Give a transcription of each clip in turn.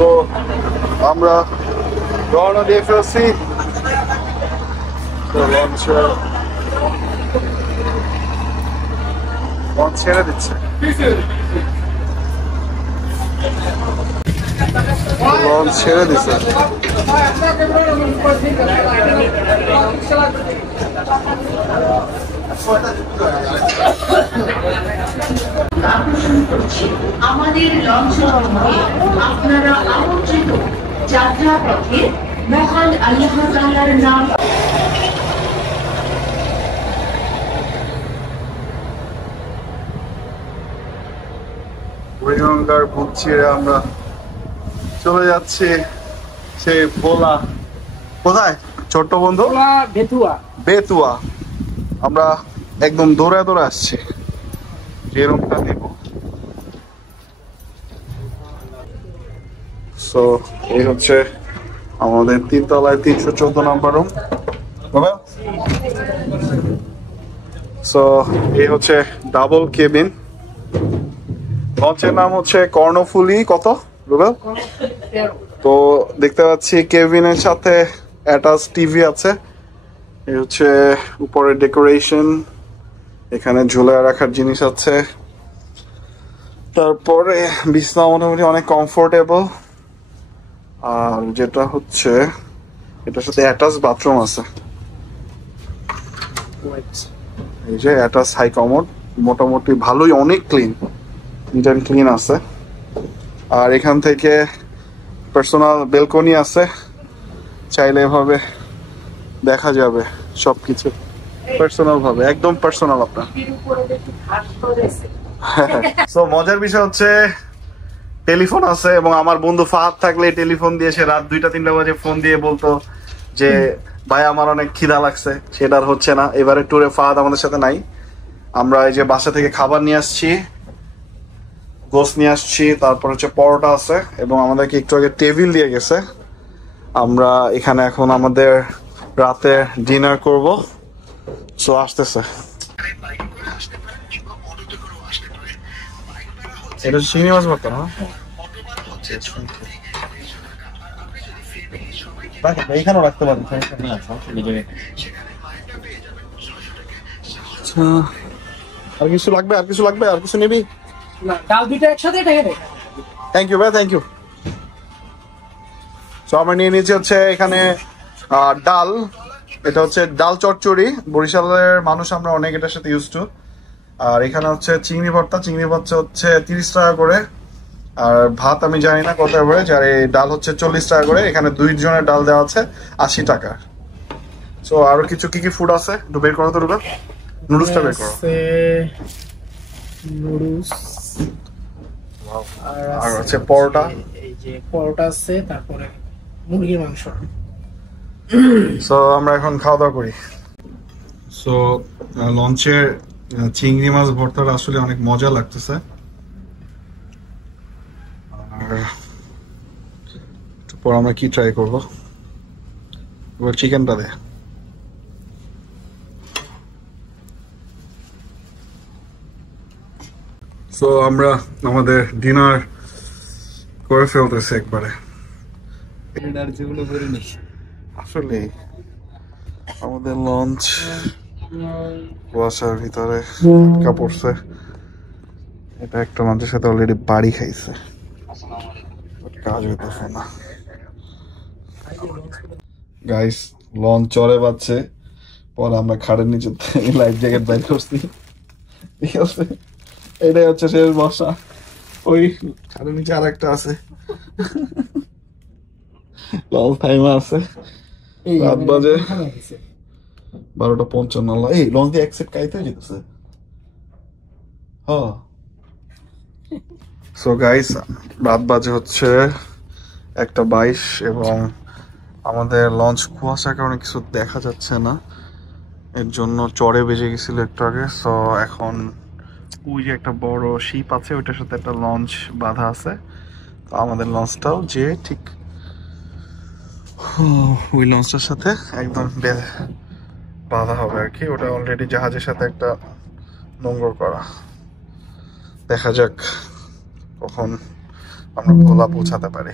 So আমরা রওনা দিয়ে ফেলছি। লঞ্চ ছেড়ে দিচ্ছে, লঞ্চ ছেড়ে দিচ্ছে। আমাদের লঞ্চ আপনারা আমন্ত্রিত যাত্রা পথে মহান আল্লাহ তাআলার নাম। বুড়িগঙ্গার বুক চিরে আমরা চলে যাচ্ছি সেই ভোলা, কোথায় ছোট্ট বন্ধু? বেতুয়া। আমরা একদম দৌড়ে দৌড়ে আসছি যে রুমটা নিব। সো এই হচ্ছে আমাদের 3 তলায় 314 নম্বর রুম। সো এই হচ্ছে ডাবল কেবিন। লঞ্চের নাম হচ্ছে কর্ণফুলী। কত রুবেল? তো দেখতে পাচ্ছি কেবিনের সাথে অ্যাটাচ টিভি আছে। এই হচ্ছে উপরে ডেকোরেশন, এখানে ঝুলায় রাখার জিনিস আছে। তারপরে বিছনা মোটামুটি অনেক কমফোর্টেবল। আর যেটা হচ্ছে এটার সাথে অ্যাটাচ বাথরুম আছে। এই যে অ্যাটাচ হাই কমোড, মোটামুটি ভালোই, অনেক ক্লিন, নিট অ্যান্ড ক্লিন আছে। আর এখান থেকে পার্সোনাল বেলকনি আছে, চাইলে এভাবে দেখা যাবে সবকিছু পার্সোনাল ভাবে, একদম পার্সোনাল আপনার। সো মজার বিষয় হচ্ছে টেলিফোন আছে, এবং আমার বন্ধু ফাহাদ থাকলে টেলিফোন দিয়ে সে রাত 2টা-3টা বাজে ফোন দিয়ে বলতো যে ভাই আমার অনেক খিদা লাগছে, সেটার হচ্ছে না। এবারে ট্যুরে ফাহাদ আমাদের সাথে নাই। আমরা এই যে বাসা থেকে খাবার নিয়ে আসছি, গোস নিয়ে আসছি, তারপর হচ্ছে পরোটা আছে, এবং আমাদেরকে একটু আগে টেবিল দিয়ে গেছে। আমরা এখানে এখন আমাদের রাতে ডিনার করব। সো আসতেছে, এটা চিংড়ি মাছ ভর্তা না? এইখানেও রাখতে পারেন। আর কিছু লাগবে? আর কিছু লাগবে? আর কিছু নিবি? ডাল দুটো একসাথে থ্যাংক ইউ ভাই, থ্যাংক ইউ। সো আমরা নিয়ে নিয়েছি হচ্ছে এখানে ডাল। এটা হচ্ছে ডাল চচ্চড়ি, বরিশালের মানুষ আমরা অনেক এটার সাথে ইউজ টু। আর এখানে হচ্ছে চিংড়ি ভর্তা। চিংড়ি ভর্তা হচ্ছে 30 টাকা করে। আর ভাত আমি জানি না কত করে, আর এই ডাল হচ্ছে 40 টাকা করে। এখানে 2 জনের ডাল দেওয়া আছে 80 টাকা। সো আরো কিছু কি কি ফুড আছে একটু বের করো তো রুবেল। নুডলসটা বের করো। নুডলস আর হচ্ছে পরোটা। এই যে পরোটা আছে, তারপরে মুরগির মাংস। সো আমরা এখন খাওয়া দাওয়া করি। সো লঞ্চের চিংড়ি মাছ ভর্তাটা আসলে অনেক মজা লাগতেছে। আর একটু পর আমরা কি ট্রাই করবো, এবার চিকেনটা দে। সো আমরা আমাদের ডিনার করে ফেলতেছি একবারে। আসলে আমাদের লঞ্চ কুয়াশার ভিতরে আটকা পড়ছে। এটা একটা মানুষের সাথে অলরেডি বাড়ি খাইছে, কাজ হইতেছে না। গাইস লঞ্চ চড়ে পাচ্ছে, পরে আমরা খাড়ের নিচে লাইফ জ্যাকেট বাইর করছি, ঠিক আছে? এটাই হচ্ছে শেষ বর্ষা। ওই খাড়ের নিচে আর একটা আছে, লঞ্চ টাইমে আছে। রাত বাজে 12:55। এই লঞ্চ দিয়ে অ্যাকসেপ্ট কাইতে যেতেছে। হ্যাঁ। সো গাইস রাত বাজে হচ্ছে 1:22 এবং আমাদের লঞ্চ কুয়াশার কারণে কিছু দেখা যাচ্ছে না, এর জন্য চড়ে বেজে গেছিল একটু আগে। সো এখন ওই যে একটা বড় শিপ আছে, ওইটার সাথে একটা লঞ্চ বাঁধা আছে। তো আমাদের লঞ্চটাও যে ঠিক ওই লঞ্চটার সাথে একদম বাঁধা হবে আর কি। ওটা অলরেডি জাহাজের সাথে একটা নোংর করা। দেখা যাক কখন আমরা ভোলা পৌঁছাতে পারি।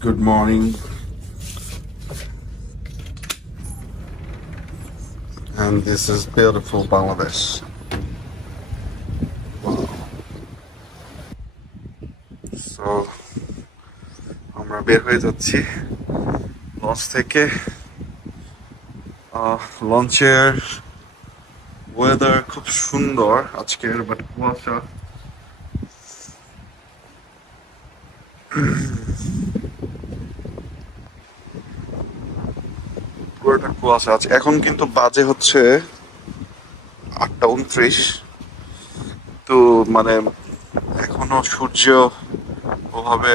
Good morning. And this is beautiful Bangladesh. Wow. So, আমরা বের হয়ে যাচ্ছি লঞ্চ থেকে। লঞ্চের ওয়েদার খুব সুন্দর আজকের, বাট কুয়াশা। পুরোটা কুয়াশা আছে। এখন কিন্তু বাজে হচ্ছে 8:29, তো মানে এখনো সূর্য ওভাবে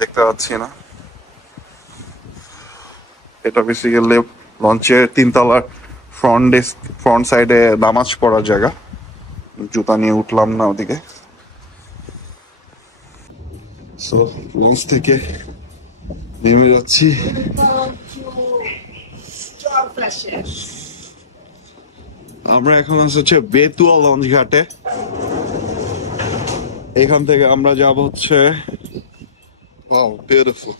দেখতে পাচ্ছি না। এটা বেসিক্যালি লঞ্চের 3 তলার ফ্রন্ট সাইডে নামাজ পড়ার জায়গা। জুতা নিয়ে উঠলাম না ওদিকে। সো লঞ্চ থেকে নেমে যাচ্ছি। আমরা এখন হচ্ছে বেতুয়া লঞ্চ ঘাটে। এখান থেকে আমরা যাব হচ্ছে Wow, beautiful.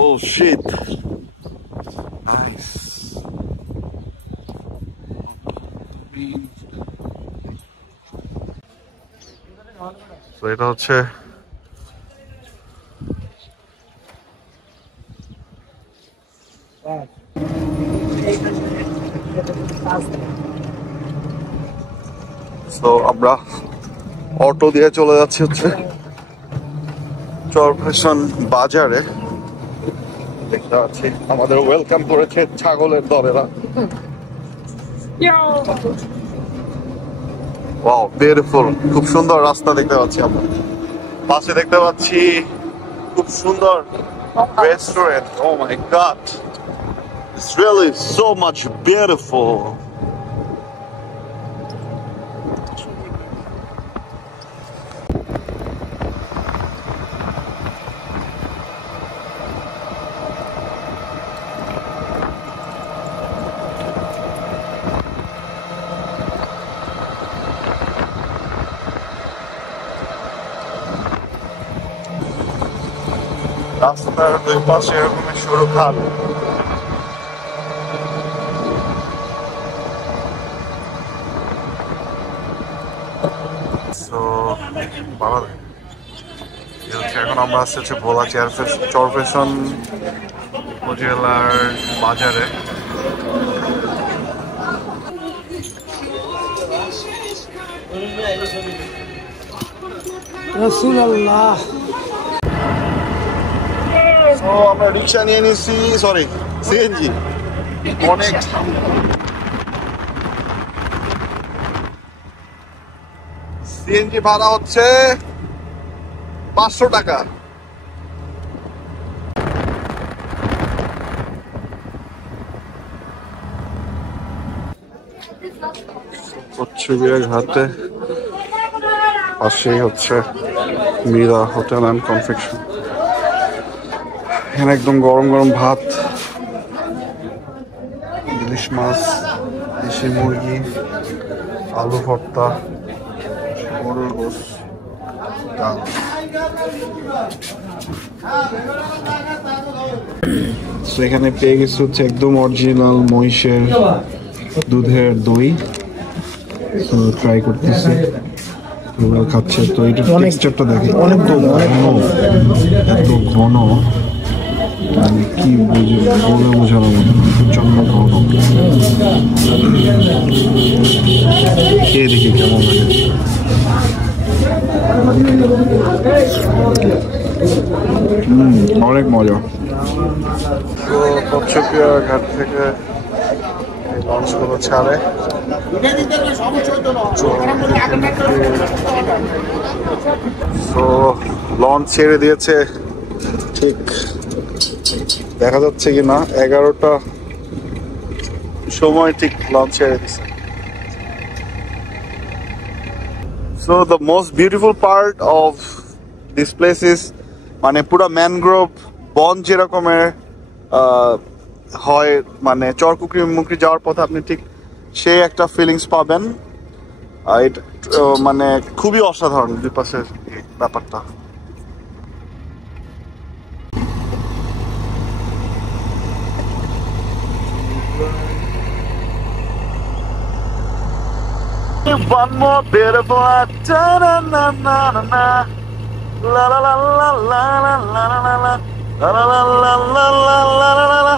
Oh shit. Nice. So এটা হচ্ছে আমরা অটো দিয়ে চলে যাচ্ছি হচ্ছে চরফ্যাশন বাজারে। দেখতে পাচ্ছি আমাদের ওয়েলকাম করেছে ছাগলের দলেরা। Wow, beautiful. খুব সুন্দর রাস্তা দেখতে পাচ্ছি আমরা। পাশে দেখতে পাচ্ছি খুব সুন্দর restaurant. Oh my God, it's really so much beautiful. রাস্তার দুই পাশে এরকম সরু খাল। এখন আমরা আসছি হচ্ছে ভোলা চরফ্যাশন উপজেলার বাজারে। রাসূলুল্লাহ। আমরা রিক্সা নিয়ে নিচ্ছি, সরি সিএনজি। অনেক সিএনজি ভাড়া হচ্ছে 500 টাকা। ঘাটে পাশেই হচ্ছে মীরা হোটেল অ্যান্ড কনফেকশন। এখানে একদম গরম গরম ভাত, ইলিশ মাছ, দেশি মুরগি, আলু ভর্তা, গরুর গোশ, ডাল। এখানে পেয়ে গেছি হচ্ছে একদম অরিজিনাল মহিষের দুধের দই। ট্রাই করতেছি, খাচ্ছে। তো এটা টেক্সচারটা দেখে অনেক এত ঘন, মানে কি বলে বোঝানো প্রচন্ড ঘন। খেয়ে দেখি কেমন লাগে। অনেক মজা। তো কচ্ছপিয়া ঘাট থেকে লঞ্চগুলো ছাড়ে। তো লঞ্চ ছেড়ে দিয়েছে, ঠিক দেখা যাচ্ছে কি না 11টা সময় ঠিক লঞ্চ ছেড়ে দিচ্ছে। So the most beautiful part of this place is মানে পুরো ম্যানগ্রোভ বন যেরকমের হয়, মানে চরকুকরি মুকরি যাওয়ার পথে আপনি ঠিক সেই একটা ফিলিংস পাবেন। এটা মানে খুবই অসাধারণ দুই পাশের ব্যাপারটা। One more beautiful ta-na-na-na-na-na. La la la la la la la la la la la la la la la la la.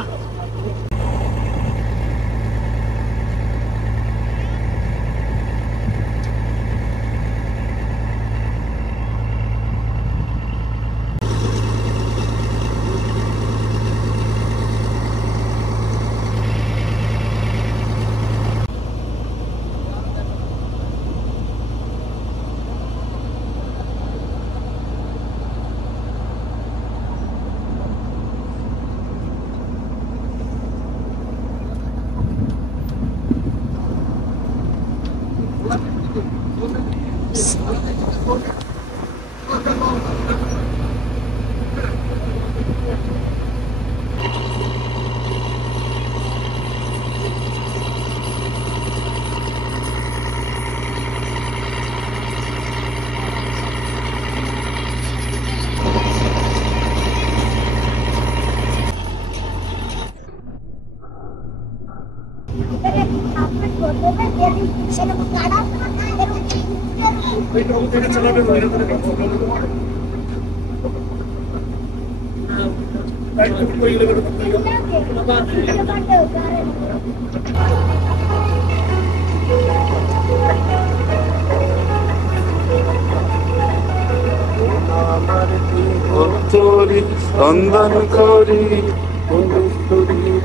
চন্দন করি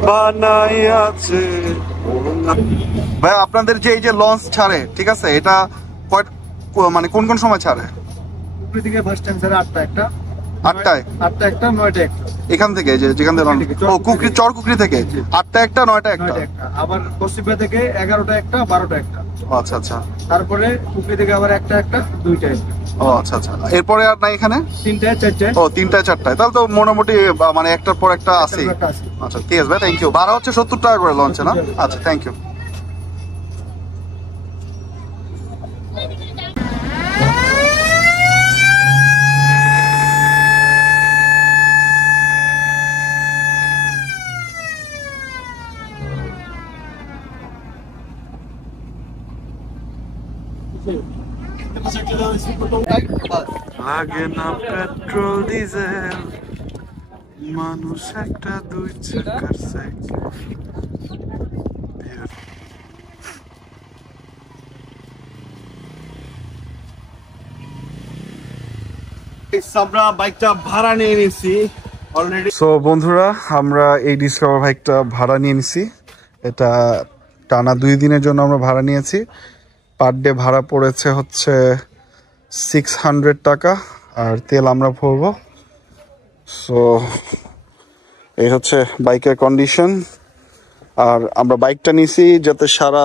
বানাই আছে ভাই। আপনাদের যে এই যে লঞ্চ ছাড়ে, ঠিক আছে, এটা মানে কোন কোন সময় ছাড়ে? কুকরি থেকে ফার্স্ট টাইম ছাড়ে 8টা একটা, 8টায় 8টা একটা, 9টা একটা। এখান থেকে যেখান থেকে ও কুকরি, চর কুকরি থেকে 8টা একটা, 9টা একটা। আবার কসিপা থেকে 11টা একটা, 12টা একটা। আচ্ছা আচ্ছা। তারপরে কুকরি থেকে আবার একটা একটা, 2টা একটা। ও আচ্ছা আচ্ছা। এরপরে আর নাই এখানে? 3টায় 4টায়। ও 3টায় 4টায়, তাহলে তো মোটামুটি মানে একটার পর একটা আছেই। আচ্ছা ঠিক আছে ভাই, থ্যাংক ইউ। ভাড়া হচ্ছে 70 টাকা করে লঞ্চে না? আচ্ছা থ্যাংক ইউ। লাগে না পেট্রোল ডিজেল, মানুষ একটা 2 চাকার সাইকেল। আমরা বাইকটা ভাড়া নিয়ে নিছি অলরেডি। সো বন্ধুরা, আমরা এই ডিসকভার বাইকটা ভাড়া নিয়ে নিছি। এটা টানা 2 দিনের জন্য আমরা ভাড়া নিয়েছি। পার ডে ভাড়া পড়েছে হচ্ছে 600 টাকা, আর তেল আমরা ভরবো। সো এই হচ্ছে বাইকের কন্ডিশন। আর আমরা বাইকটা নিছি যাতে সারা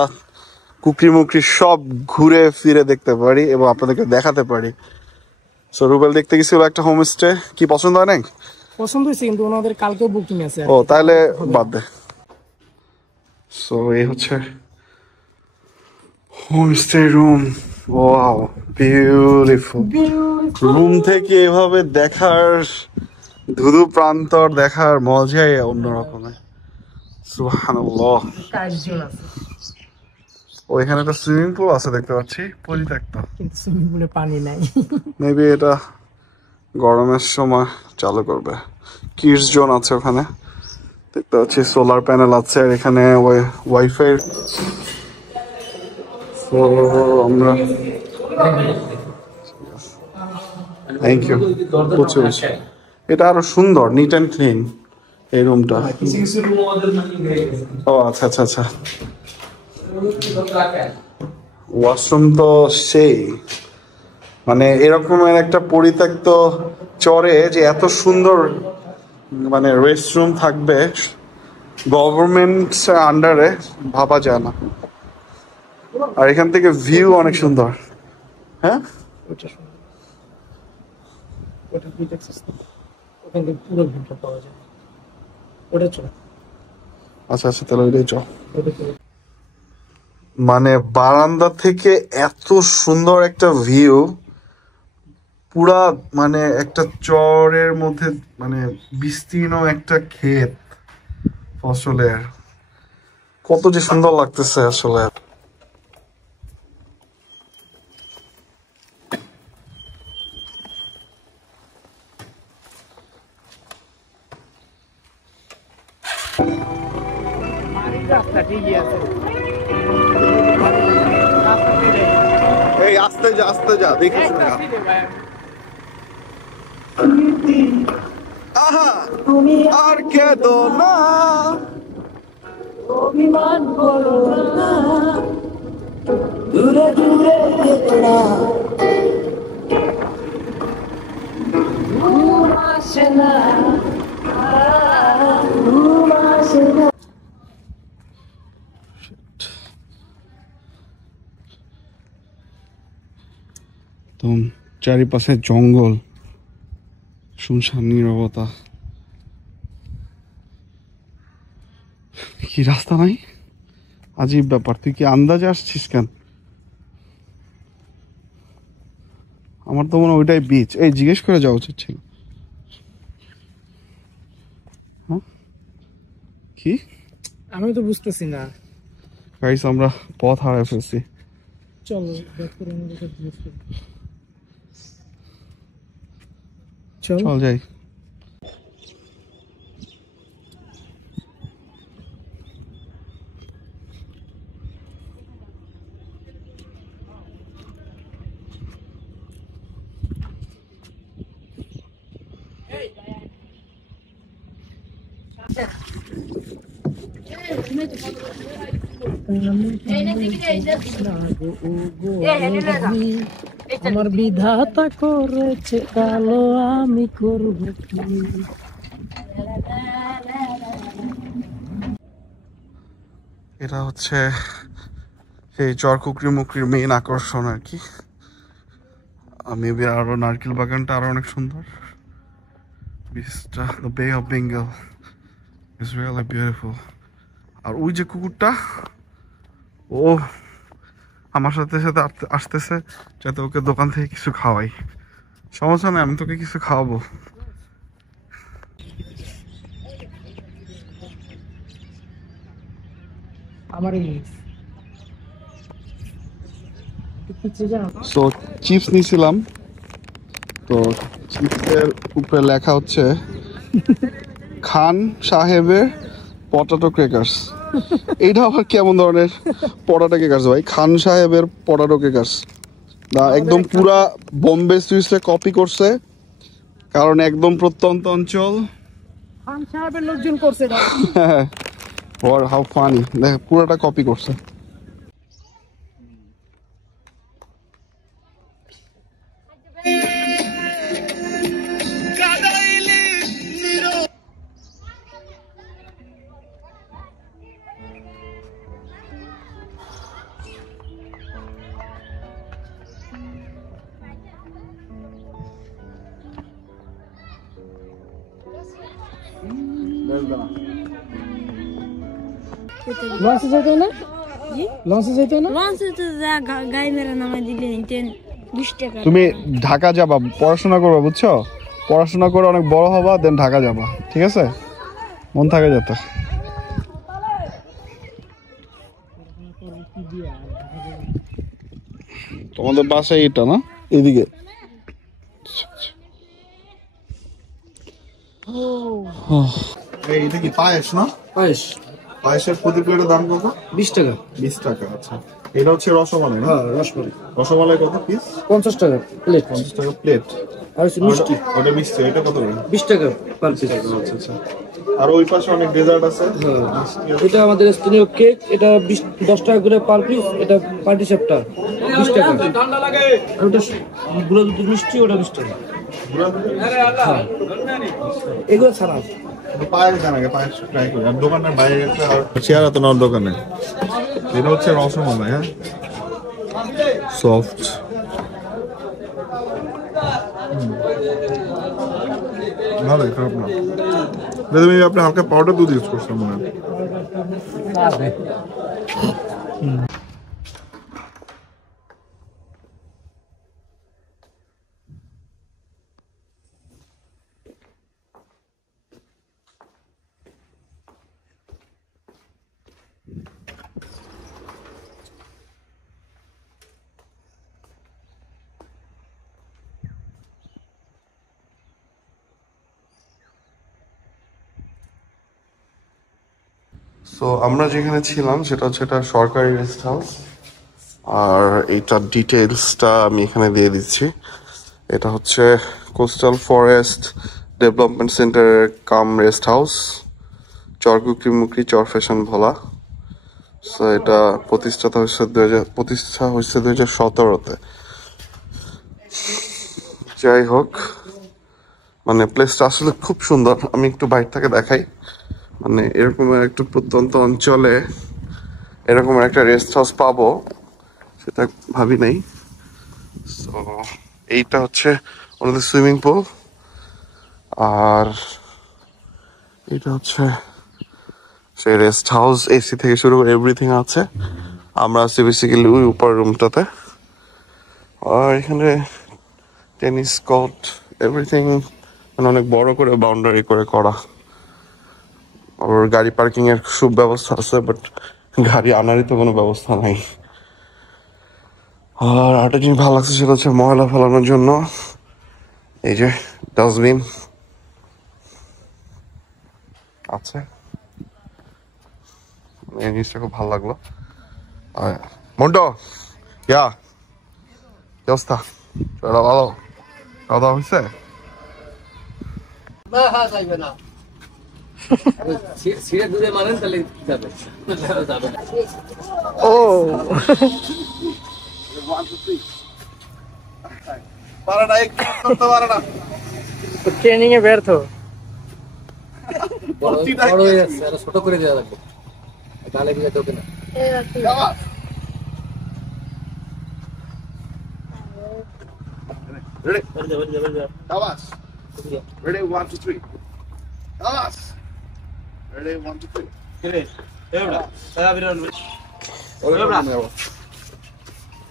কুকরি মুকরি সব ঘুরে ফিরে দেখতে পারি এবং আপনাদেরকে দেখাতে পারি। সো রুবেল দেখতে গেছিল একটা হোমস্টে, কি পছন্দ হয় নাই? পছন্দ হয়েছে, কিন্তু ওনাদের কালকেও বুকিং আছে। ও তাহলে বাদ দে। সো এই হচ্ছে homestay room. Wow beautiful. Room থেকে এভাবে দেখার, ধুধু প্রান্তর দেখার মজাই অন্যরকমের। সুবহানাল্লাহ। ওইখানে একটা সুইমিং পুল আছে দেখতে পাচ্ছি, পরিত্যক্ত, কিন্তু সুইমিং পুলে পানি নাই। মেবি এটা গরমের সময় চালু করবে। কিডস জোন আছে ওখানে দেখতে পাচ্ছি, সোলার প্যানেল আছে, আর এখানে ওয়াইফাই। আমরা থ্যাংক ইউ। এটা আরো সুন্দর, নিট অ্যান্ড ক্লিন এই রুমটা। ও আচ্ছা আচ্ছা আচ্ছা। ওয়াশরুম তো সেই, মানে এরকমের একটা পরিত্যক্ত চরে যে এত সুন্দর মানে রেস্টরুম থাকবে গভর্নমেন্ট আন্ডারে, ভাবা যায় না। আর এখান থেকে ভিউ অনেক সুন্দর। হ্যাঁ ওটা সুন্দর, ওটা ওখান থেকে পুরো ভিউটা পাওয়া যায়। ওটা চল। আচ্ছা আচ্ছা, তাহলে ওইটাই চল। মানে বারান্দা থেকে এত সুন্দর একটা ভিউ, পুরা মানে একটা চরের মধ্যে, মানে বিস্তীর্ণ একটা ক্ষেত ফসলের, কত যে সুন্দর লাগতেছে আসলে। রাস্তা ঠিকই আছে। এই আস্তে যা দেখিস না। আহা আর কেঁদো না, অভিমান করো না, দূরে দূরে যেতে না, ঘুম আসে না, ঘুম আসে না। তো চারিপাশে জঙ্গল, শুনশান নীরবতা, কি রাস্তা নাই, আজীব ব্যাপার। তুই কি আন্দাজে আসছিস কেন? আমার তো মনে হয় ওইটাই বিচ। এই জিজ্ঞেস করে যাওয়া উচিত ছিল। হ্যাঁ কি আমি তো বুঝতেছি না। গাইস, আমরা পথ হারায় ফেলছি। চলো ব্যাক করে আমাদের সাথে জিজ্ঞেস করি। চল চল যাই। আমার বিধাতা করেছে কালো, আমি করব কি? এটা হচ্ছে সেই চরকুকরি মুকরির মেইন আকর্ষণ আর কি। মেবি আরো নারকেল বাগানটা আরো অনেক সুন্দর। বিচটা, the Bay of Bengal is really beautiful. আর ওই যে কুকুরটা, ও আমার সাথে সাথে আসতেছে যাতে ওকে দোকান থেকে কিছু খাওয়াই। সমস্যা নেই, আমি তোকে কিছু খাওয়াবো। আমার তো চিপস নিয়েছিলাম, তো চিপসের উপরে লেখা হচ্ছে খান সাহেবের পটাটো ক্রেকার্স। এইটা আবার কেমন ধরনের পটাটো ক্রেকার্স ভাই? খান সাহেবের পটাটো ক্রেকার্স না, একদম পুরা বোম্বে সুইটসে কপি করছে, কারণ একদম প্রত্যন্ত অঞ্চল। খান সাহেবের লোকজন করছে না। হাউ ফানি, দেখ পুরাটা কপি করছে। লঞ্চে যেতে না? লঞ্চে যেতে না? লঞ্চে তো যা গাই মেরা নামাই দিলে হেনতেন 20 টাকা। তুমি ঢাকা যাবা, পড়াশোনা করবা, বুঝছো? পড়াশোনা করে অনেক বড় হবা, দেন ঢাকা যাবা, ঠিক আছে? মন থাকে যাতে। তোমাদের বাসায় এটা না, এদিকে। এটা কি পায়েস না? পায়েস পায়েসের প্রতি প্লেটের দাম কত? 20 টাকা। 20 টাকা। আচ্ছা, এটা হচ্ছে রসমালাই না? হ্যাঁ, রসমালাই। রসমালাই কত পিস? 50 টাকা প্লেট। 50 টাকা প্লেট। আর মিষ্টি ওটা মিষ্টি, এটা কত করে? 20 টাকা পার পিস। আচ্ছা আচ্ছা। আর ওই পাশে অনেক ডেজার্ট আছে। এটা আমাদের স্থানীয় কেক, এটা 10 টাকা করে পার পিস। এটা পার্টি সাপটা 20 টাকা। আর ওটা গুঁড়া দুধের মিষ্টি, ওটা 20 টাকা। হ্যাঁ। এগুলো ছাড়া পায়েস দেন আগে, পায়েস ট্রাই করি। আর দোকানের বাইরে গেছে আর চেয়ার এত নর দোকানে। এটা হচ্ছে রসমালাই, হ্যাঁ, সফট। ভালো, খারাপ না। আপনি হালকা পাউডার দুধ ইউজ করছেন মনে হয়। তো আমরা যেখানে ছিলাম সেটা হচ্ছে এটা সরকারি রেস্ট হাউস, আর এইটার ডিটেলসটা আমি এখানে দিয়ে দিচ্ছি। এটা হচ্ছে কোস্টাল ফরেস্ট ডেভেলপমেন্ট সেন্টারের কাম রেস্ট হাউস, চরকুকরিমুকরি চরফ্যাশন ভোলা। সো এটা প্রতিষ্ঠা হয়েছে 2017-তে। যাই হোক, মানে প্লেসটা আসলে খুব সুন্দর। আমি একটু বাইরে থেকে দেখাই, মানে এরকমের একটু প্রত্যন্ত অঞ্চলে এরকমের একটা রেস্ট হাউস পাবো সেটা ভাবি নাই। সো এইটা হচ্ছে ওনাদের সুইমিং পুল, আর এটা হচ্ছে সেই রেস্ট হাউস। এসি থেকে শুরু করে এভরিথিং আছে। আমরা আছি বেসিক্যালি ওই উপর রুমটাতে, আর এখানে টেনিস কোর্ট এভরিথিং, মানে অনেক বড় করে বাউন্ডারি করে করা। আর গাড়ি পার্কিং এর সুব্যবস্থা আছে, বাট গাড়ি আনারই তো কোনো ব্যবস্থা নাই। আর আরেকটা জিনিস ভালো লাগছে সেটা হচ্ছে ময়লা ফেলানোর জন্য এই যে ডাস্টবিন আছে। এই জিনিসটা খুব ভালো লাগলো। মন্টো ইয়া কি অবস্থা? চলো ভালো, খাওয়া দাওয়া হয়েছে? ও ট্রেনিং এ ব্যর্থ। ছোট করে দেওয়া লাগবে, গালে দিয়ে ঢোকে না। Ready? Tawas. Ready? 1, 2, 3. Tawas. Ready? 1, 2, 3.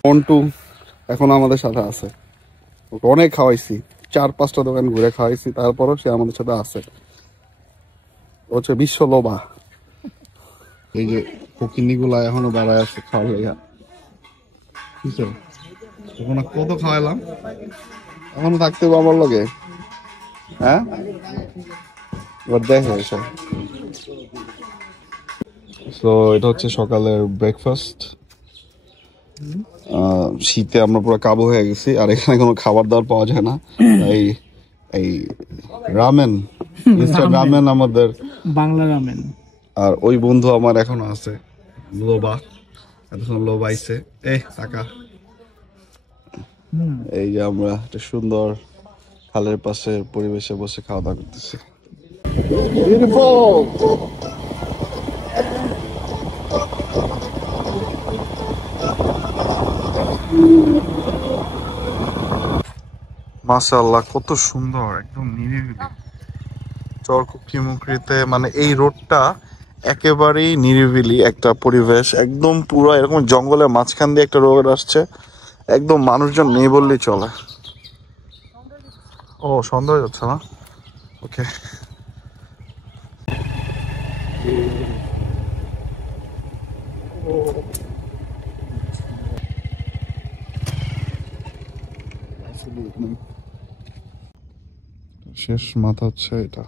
Montu এখন আমাদের সাথে আছে। ওকে অনেক খাওয়াইছি, 4-5টা দোকান ঘুরে খাওয়াইছি, তারপরও সে আমাদের সাথে আছে। ও হচ্ছে বিশ্ব লোভা। এই যে ফকিনি গুলা এখনো দাঁড়ায় আছে খাওয়া লেগা। বুঝছো, তখন কত খাওয়াইলাম, এখনো থাকতে হবে আমার লগে। হ্যাঁ, এবার দেখে এসব। সো এটা হচ্ছে সকালের ব্রেকফাস্ট। শীতে আমরা পুরো কাবু হয়ে গেছি, আর এখানে কোনো খাবার দাবার পাওয়া যায় না। এই রামেন, ইনস্ট্যান্ট রামেন, আমাদের বাংলা রামেন। আর ওই বন্ধু আমার এখনো আছে, লোবা। এতক্ষণ লোবাইছে। টাকা। এই যে আমরা একটা সুন্দর খালের পাশে পরিবেশে বসে খাওয়া দাওয়া করতেছি। মাশাআল্লাহ, কত সুন্দর, একদম নিরিবিলি চরকুকরিমুকরিতে। মানে এই রোডটা একেবারেই নিরিবিলি একটা পরিবেশ, একদম পুরো এরকম জঙ্গলের মাঝখান দিয়ে একটা রোড আসছে, একদম মানুষজন নেই বললেই চলে। ও সন্ধ্যা হয়ে যাচ্ছে না? ওকে। শেষ মাথা হচ্ছে এটা।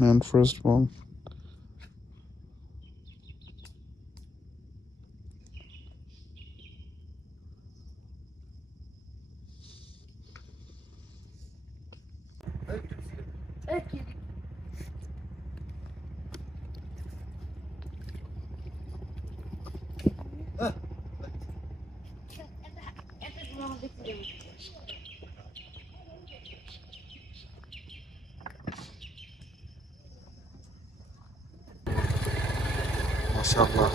Man first one. মাশাআল্লাহ,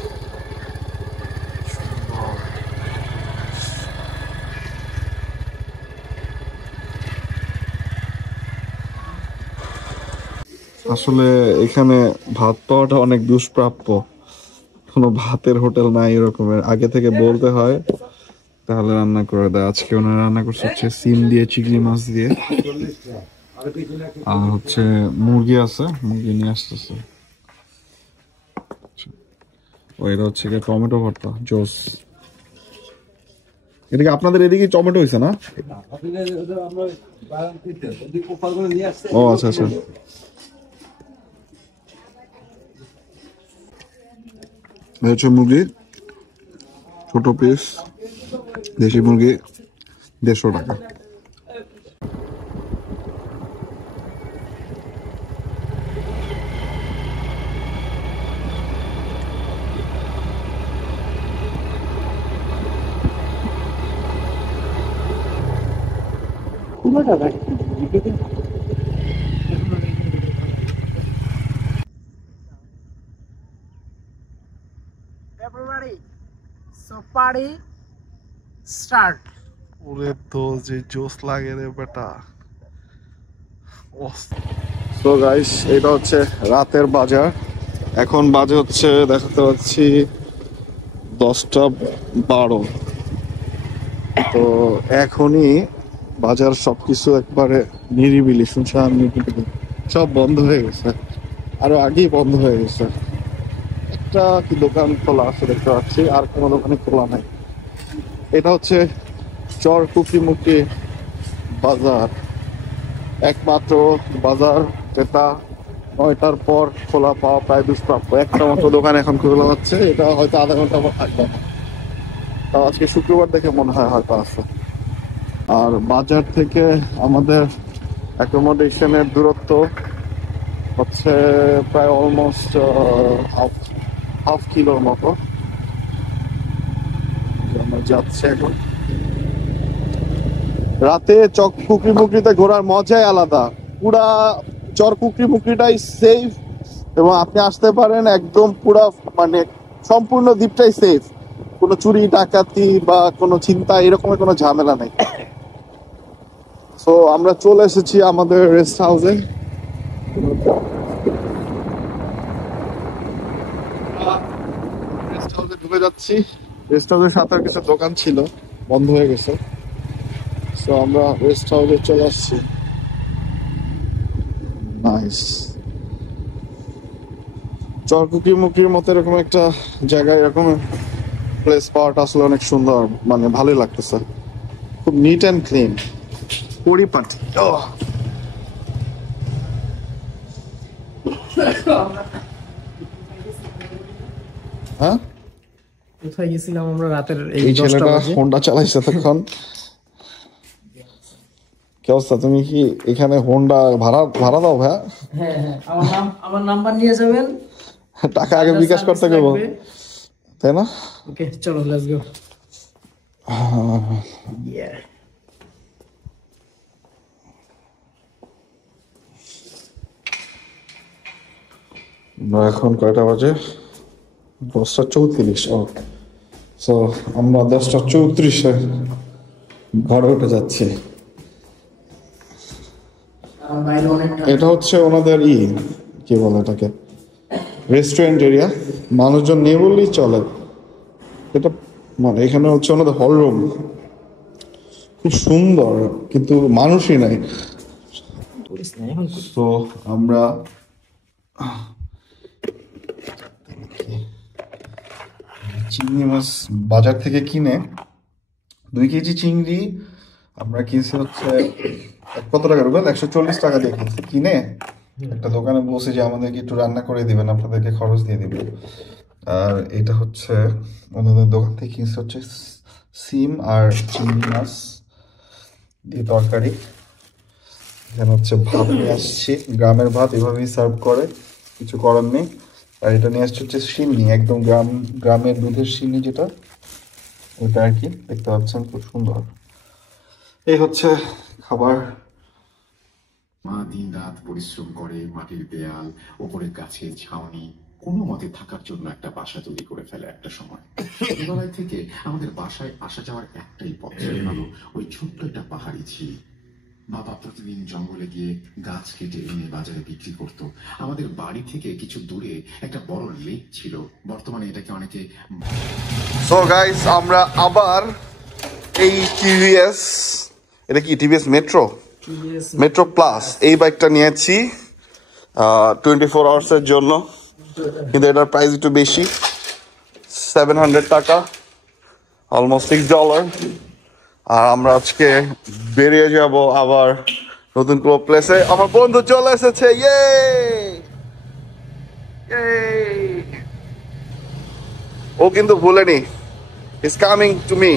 আসলে এখানে ভাত পাওয়াটা অনেক দুষ্প্রাপ্য। কোনো ভাতের হোটেল নাই এরকমের, আগে থেকে বলতে হয় তাহলে রান্না করে দেয়। আজকে ওনারা রান্না করছে হচ্ছে সিম দিয়ে, চিংড়ি মাছ দিয়ে, আর হচ্ছে মুরগি আছে, মুরগি নিয়ে আসতেছে। এটা হচ্ছে টমেটো ভর্তা, জোস। এদিকে আপনাদের এদিকে টমেটো হয়েছে না? ও আচ্ছা আচ্ছা। হচ্ছে মুরগি, ছোট পিস দেশি মুরগি 150 টাকা। February. So party start. ওরে তো যে জোস লাগে রে বেটা। সো গাইস, এটা হচ্ছে রাতের বাজার। এখন বাজে হচ্ছে দেখাতে পাচ্ছি 10:12। তো এখনই বাজার সবকিছু একবারে নিরিবিলি, শুনশান নিরিবিলি, সব বন্ধ হয়ে গেছে, আরো আগেই বন্ধ হয়ে গেছে। একটা কি দোকান খোলা আছে দেখতে পাচ্ছি, আর কোনো দোকানে খোলা নাই। এটা হচ্ছে চর কুকিমুকি বাজার, একমাত্র বাজার যেটা 9টার পর খোলা পাওয়া প্রায় দুষ্প্রাপ্য। একটা মাত্র দোকান এখন খোলা হচ্ছে, এটা হয়তো আধা ঘন্টা পর থাকবে। তাও আজকে শুক্রবার দেখে মনে হয় হয়তো আছে। আর বাজার থেকে আমাদের অ্যাকোমোডেশনের দূরত্ব হচ্ছে প্রায় অলমোস্ট হাফ কিলোর মতো। আমরা যাচ্ছি এখন। রাতে চক কুকরিমুকরিতে ঘোরার মজাই আলাদা। পুরা চর কুকরিমুকরিটাই সেফ এবং আপনি আসতে পারেন একদম পুরা, মানে সম্পূর্ণ দ্বীপটাই সেফ। কোনো চুরি ডাকাতি বা কোনো চিন্তা এরকমের কোনো ঝামেলা নেই। তো আমরা চলে এসেছি আমাদের রেস্ট হাউসে। রেস্ট হাউসে ঢুকে যাচ্ছি। রেস্ট হাউসের সাথে কিছু দোকান ছিল, বন্ধ হয়ে গেছে। তো আমরা রেস্ট হাউসে চলে আসছি। নাইস। চর কুকিমুকির মতো এরকম একটা জায়গায় এরকম প্লেস পাওয়াটা আসলে অনেক সুন্দর, মানে ভালোই লাগতেছে। খুব নিট অ্যান্ড ক্লিন, পরিপাটি। হ্যাঁ, কোথায় গেছিলাম আমরা রাতের এই 10টা ছেলেটা বাজে? হোন্ডা চালাইছে তখন। কি অবস্থা, তুমি কি এখানে হোন্ডা ভাড়া দাও ভাইয়া? হ্যাঁ হ্যাঁ, আমার নাম্বার নিয়ে যাবেন, টাকা আগে বিকাশ করতে গেবো, তাই না? ওকে চলো লেটস গো। এখন কয়টা বাজে? 10:34। ও সো আমরা 10:34-এ ঘরে উঠে যাচ্ছি। বাইরে অনেক এটা হচ্ছে ওনাদের কি বলে এটাকে, রেস্টুরেন্ট এরিয়া। মানুষজন নেই বললেই চলে। এটা মানে এখানে হচ্ছে ওনাদের হল রুম, খুব সুন্দর, কিন্তু মানুষই নাই। তো আমরা চিংড়ি মাছ বাজার থেকে কিনে 2 কেজি চিংড়ি আমরা কিনছি হচ্ছে কত টাকা রুবেল? 140 টাকা দিয়ে কিনছি। কিনে একটা দোকানে বলছি যে আমাদেরকে একটু রান্না করে দিবেন, আপনাদেরকে খরচ দিয়ে দিব। আর এটা হচ্ছে ওনাদের দোকান থেকে কিনছি হচ্ছে সিম আর চিংড়ি মাছ দিয়ে তরকারি। এখানে হচ্ছে ভাত নিয়ে আসছি, গ্রামের ভাত, এভাবেই সার্ভ করে, কিছু করার নেই। আর এটা নিয়ে আসছে হচ্ছে সিন্নি, একদম গ্রামের দুধের সিন্নি, যেটা ওইটা আর কি, দেখতে পাচ্ছেন খুব সুন্দর। এই হচ্ছে খাবার। মা দিন রাত পরিশ্রম করে, মাটির দেয়াল, ওপরে গাছের ছাউনি, কোনো মতে থাকার জন্য একটা বাসা তৈরি করে ফেলে একটা সময়। ছোটবেলায় থেকে আমাদের বাসায় আসা যাওয়ার একটাই পথ ছিল, ওই ছোট্ট একটা পাহাড়ি ঝিল। বাবা প্রতিদিন জঙ্গলে গিয়ে গাছ কেটে এনে বাজারে বিক্রি করত। আমাদের বাড়ি থেকে কিছু দূরে একটা বড় লেক ছিল, বর্তমানে এটাকে অনেকে। সো গাইস, আমরা আবার এই টিভিএস, এটা কি টিভিএস মেট্রো প্লাস, এই বাইকটা নিয়েছি 24 আওয়ার্সের জন্য, কিন্তু এটার প্রাইস একটু বেশি, 700 টাকা, অলমোস্ট $6। আর আমরা আজকে বেরিয়ে যাব আবার নতুন কোনো প্লেসে। আমার বন্ধু চলে এসেছে, ইয়ে ও কিন্তু ভুলেনি, ইজ কামিং টু মি।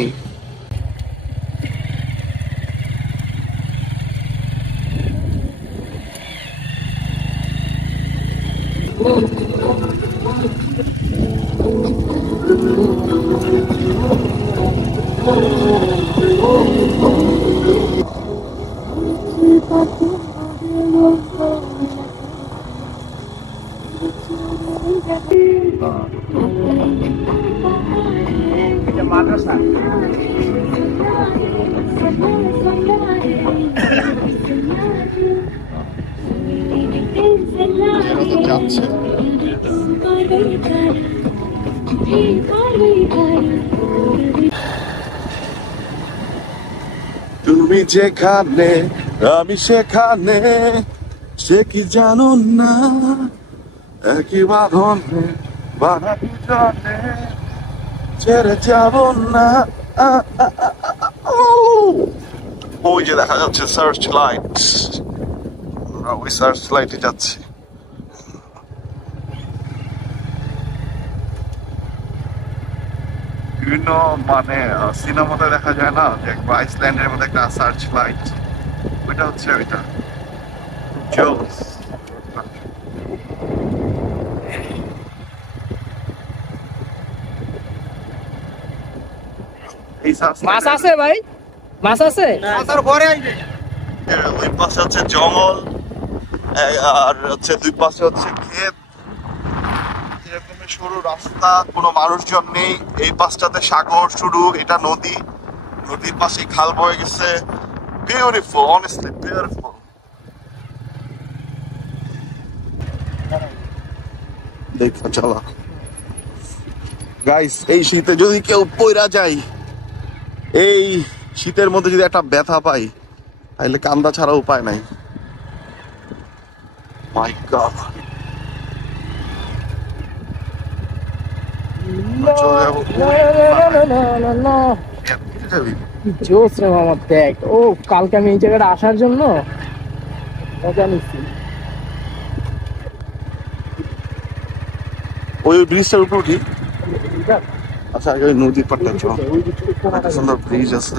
তুমি যেখানে আমি সেখানে, সে কি জানো না, একই বাঁধনে বাঁধা দুজনে, ছেড়ে যাব না। ওই যে দেখা যাচ্ছে সার্চ লাইট, ওই সার্চ লাইটে যাচ্ছি। বিভিন্ন মানে সিনেমাতে দেখা যায় না যে আইসল্যান্ডের মধ্যে একটা সার্চ লাইট, ওইটা হচ্ছে ওইটা জোস। মাছ আছে ভাই, মাছ আছে। ওই পাশে হচ্ছে জঙ্গল, আর হচ্ছে দুই পাশে হচ্ছে ক্ষেত, এরকম সরু রাস্তা, কোনো মানুষজন নেই। এই পাশটাতে সাগর শুরু, এটা নদী, নদীর পাশে খাল বয়ে গেছে। Beautiful, honestly beautiful. দেখো চলো গাইস, এই শীতে যদি কেউ পইরা যায়, এই শীতের মধ্যে যদি একটা ব্যথা পাই, তাহলে কান্দা ছাড়া উপায় নাই। মাই গড, জোস রে মামা, দেখ ও কালকে আমি এই জায়গাটা আসার জন্য মজা নিচ্ছি। ওই ব্রিজটার উপর উঠি। আচ্ছা, আগে ওই নদীর পাড়টা চল, সুন্দর ব্রিজ আছে।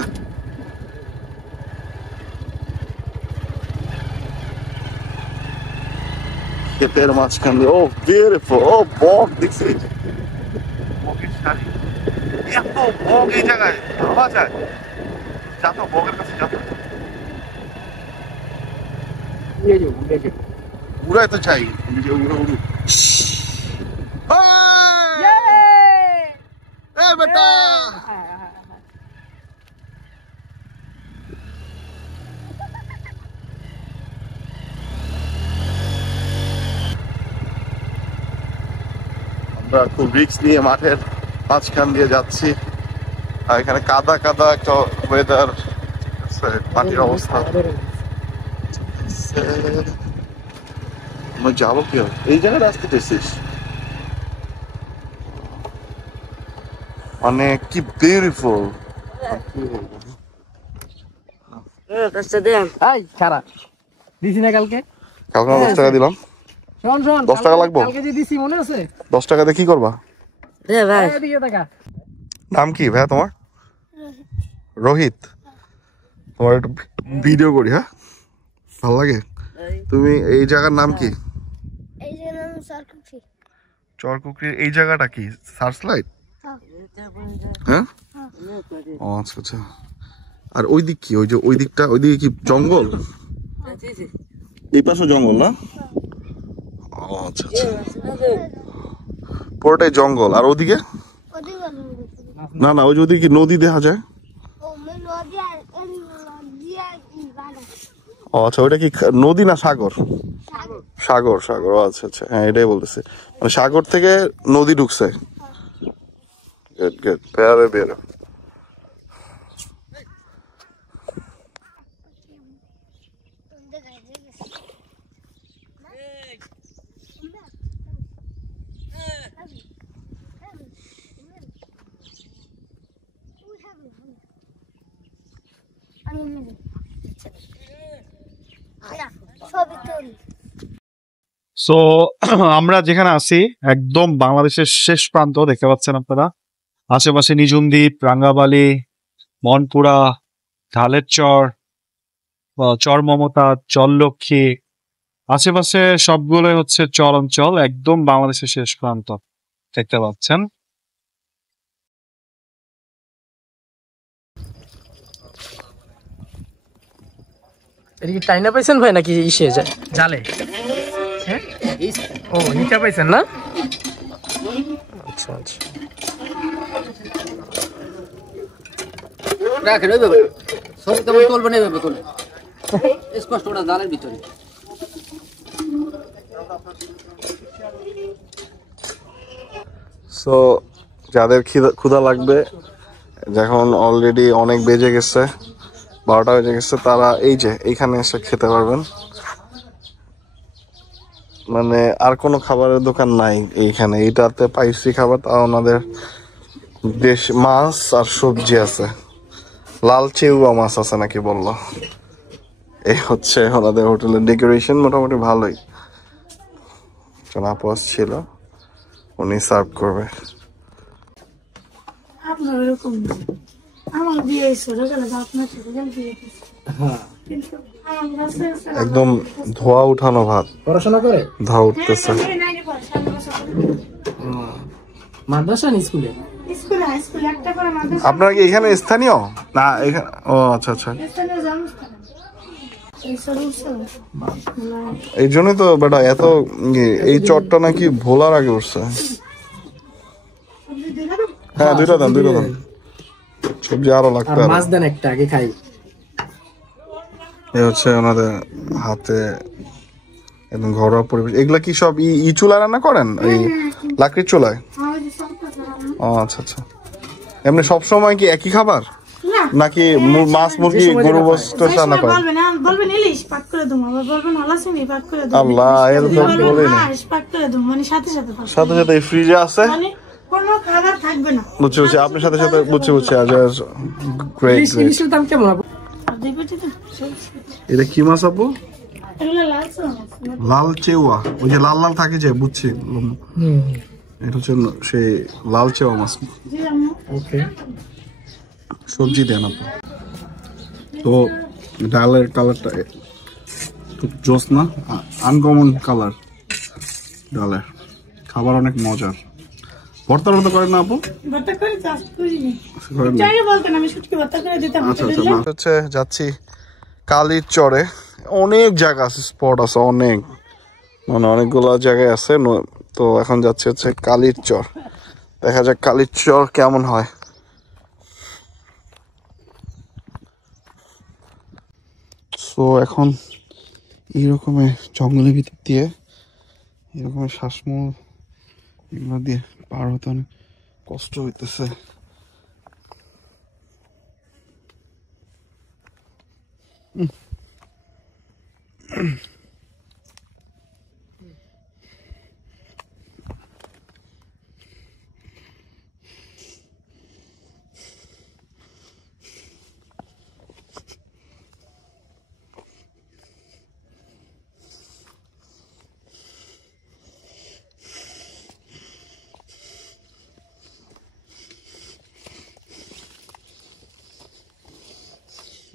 ক্ষেতের মাঝখান দিয়ে, ও বিউটিফুল। ও বক দেখছি, বকের শাড়ি, এত বক এই জায়গায় পাওয়া যায়। যাতো বকের কাছে, যাতো উড়াই তো চাই, যে উড়ে উড়ু। বেটা আমরা খুব রিস্ক নিয়ে মাঠের মাঝখান দিয়ে যাচ্ছি, আর এখানে কাদা কাদা একটা ওয়েদার, মাটির অবস্থা। আমরা যাবো কি হবে এই জায়গায়? রাস্তা দেখছিস মানে কি বিউটিফুল। খারাপ দিছি না কালকে, কালকে 10 টাকা দিলাম। শোন শোন, 10 টাকা লাগবে? কালকে যে দিছি মনে আছে? 10 টাকা দিয়ে কি করবা? এদিকে টাকা। নাম কি ভাইয়া তোমার? রোহিত। তোমার একটু ভিডিও করি, হ্যাঁ ভালো লাগে। তুমি এই জায়গার নাম কি? এই যে নাম সরকুচি। চরকুকরির এই জায়গাটা কি সার্চ লাইট? হ্যাঁ, ও আচ্ছা আচ্ছা। আর ওই দিক কি? ওই যে ওই দিকটা, ওই দিকে কি জঙ্গল? এই পাশে জঙ্গল না? ও আচ্ছা আচ্ছা, পুরোটাই জঙ্গল। আর ওদিকে? না না, ওই যে ওদিকে নদী দেখা যায়। ও আচ্ছা, ওইটা কি নদী না সাগর? সাগর সাগর, আচ্ছা আচ্ছা, হ্যাঁ এটাই বলতেছে, মানে সাগর থেকে নদী ঢুকছে। গুড গুড, বেরো বেরো। সো আমরা যেখানে আছি একদম বাংলাদেশের শেষ প্রান্ত দেখতে পাচ্ছেন আপনারা। আশেপাশে নিঝুম দ্বীপ, রাঙ্গাবালি, মনপুরা, ঢালের চর, চর মমতা, চরলক্ষ্মী, আশেপাশে সবগুলোই হচ্ছে চর অঞ্চল। একদম বাংলাদেশের শেষ প্রান্ত দেখতে পাচ্ছেন। এটা কি টাইনা পাইছেন ভাই নাকি ইসে জালে? হ্যাঁ ও নিচে পাইছেন না? আচ্ছা আচ্ছা রাখেন ওইভাবে সব তেমন তুলবে না, এইভাবে তুলবে স্পষ্ট ওটা জালের ভিতরে। সো যাদের ক্ষুধা লাগবে, যখন অলরেডি অনেক বেজে গেছে, 12টা বেজে গেছে, তারা এই যে এইখানে এসে খেতে পারবেন। মানে আর কোনো খাবারের দোকান নাই এইখানে। এইটাতে পাইছি খাবার, তা ওনাদের দেশ মাছ আর সবজি আছে, লাল চেউয়া মাছ আছে নাকি বললো। এই হচ্ছে ওনাদের হোটেলের ডেকোরেশন, মোটামুটি ভালোই। আপস ছিল, উনি সার্ভ করবে। আপনার এরকম আমার বিয়ে আপনার একদম ধোয়া উঠানো ভাত, পড়াশোনা করে ধোয়া উঠতেছে। মাদ্রাসা না স্কুলে? আপনারা কি এখানে স্থানীয় না? এখানে ও আচ্ছা আচ্ছা, এই জন্যই তো বেটা এত এই চটটা নাকি ভোলার আগে উঠছে। হ্যাঁ দুইটা দাম, দুইটা দাম। সবজি আরো লাগবে, মাছ দেন একটা আগে খাই। এই হচ্ছে ওনাদের হাতে একদম ঘরোয়া পরিবেশ। এগুলা কি সব ই চুলায় রান্না করেন? এই লাকড়ির চুলায়? ও আচ্ছা আচ্ছা। এমনি সবসময় কি একই খাবার নাকি মাছ মুরগি গরু গোশত রান্না করেন? বলবেন ইলিশ পাক করে দেবো, আবার বলবেন হলাসিনি পাক করে দেবো। আল্লাহ, এর তো বলেই না, পাক করে দেবো, মানে সাথে সাথে সাথে সাথে ফ্রিজে আছে, মানে কোনো খাবার থাকবে না। বুঝছি বুঝছি, আপনার সাথে সাথে বুঝছি বুঝছি। আজ গ্রেট গ্রেট। ইলিশের দাম কেমন আপু? এটা কি মাছ আপু? এগুলো লাল মাছ। লাল চেউয়া, ওই যে লাল লাল থাকে যে, বুঝছি। এটা হচ্ছে সেই লাল চেওয়া মাছ। ওকে, সবজি দেন আপু। তো ডালের কালারটা জোস না, আনকমন কালার ডালের। খাবার অনেক মজার। ভর্তা ভর্তা করেন না আপু? ভর্তা করে জাস্ট করিনি, চাইলে বলতেন আমি শুটকি ভর্তা করে দিতাম। আচ্ছা আচ্ছা। হচ্ছে যাচ্ছি কালির চরে। অনেক জায়গা আছে, স্পট আছে অনেক, মানে অনেকগুলো জায়গায় আছে। তো এখন যাচ্ছি হচ্ছে কালির চর। দেখা যাক কালির চর কেমন হয়। তো এখন এইরকমের জঙ্গলের ভিতর দিয়ে এরকম শ্বাসমূল এগুলো দিয়ে পার হতে অনেক কষ্ট হইতেছে।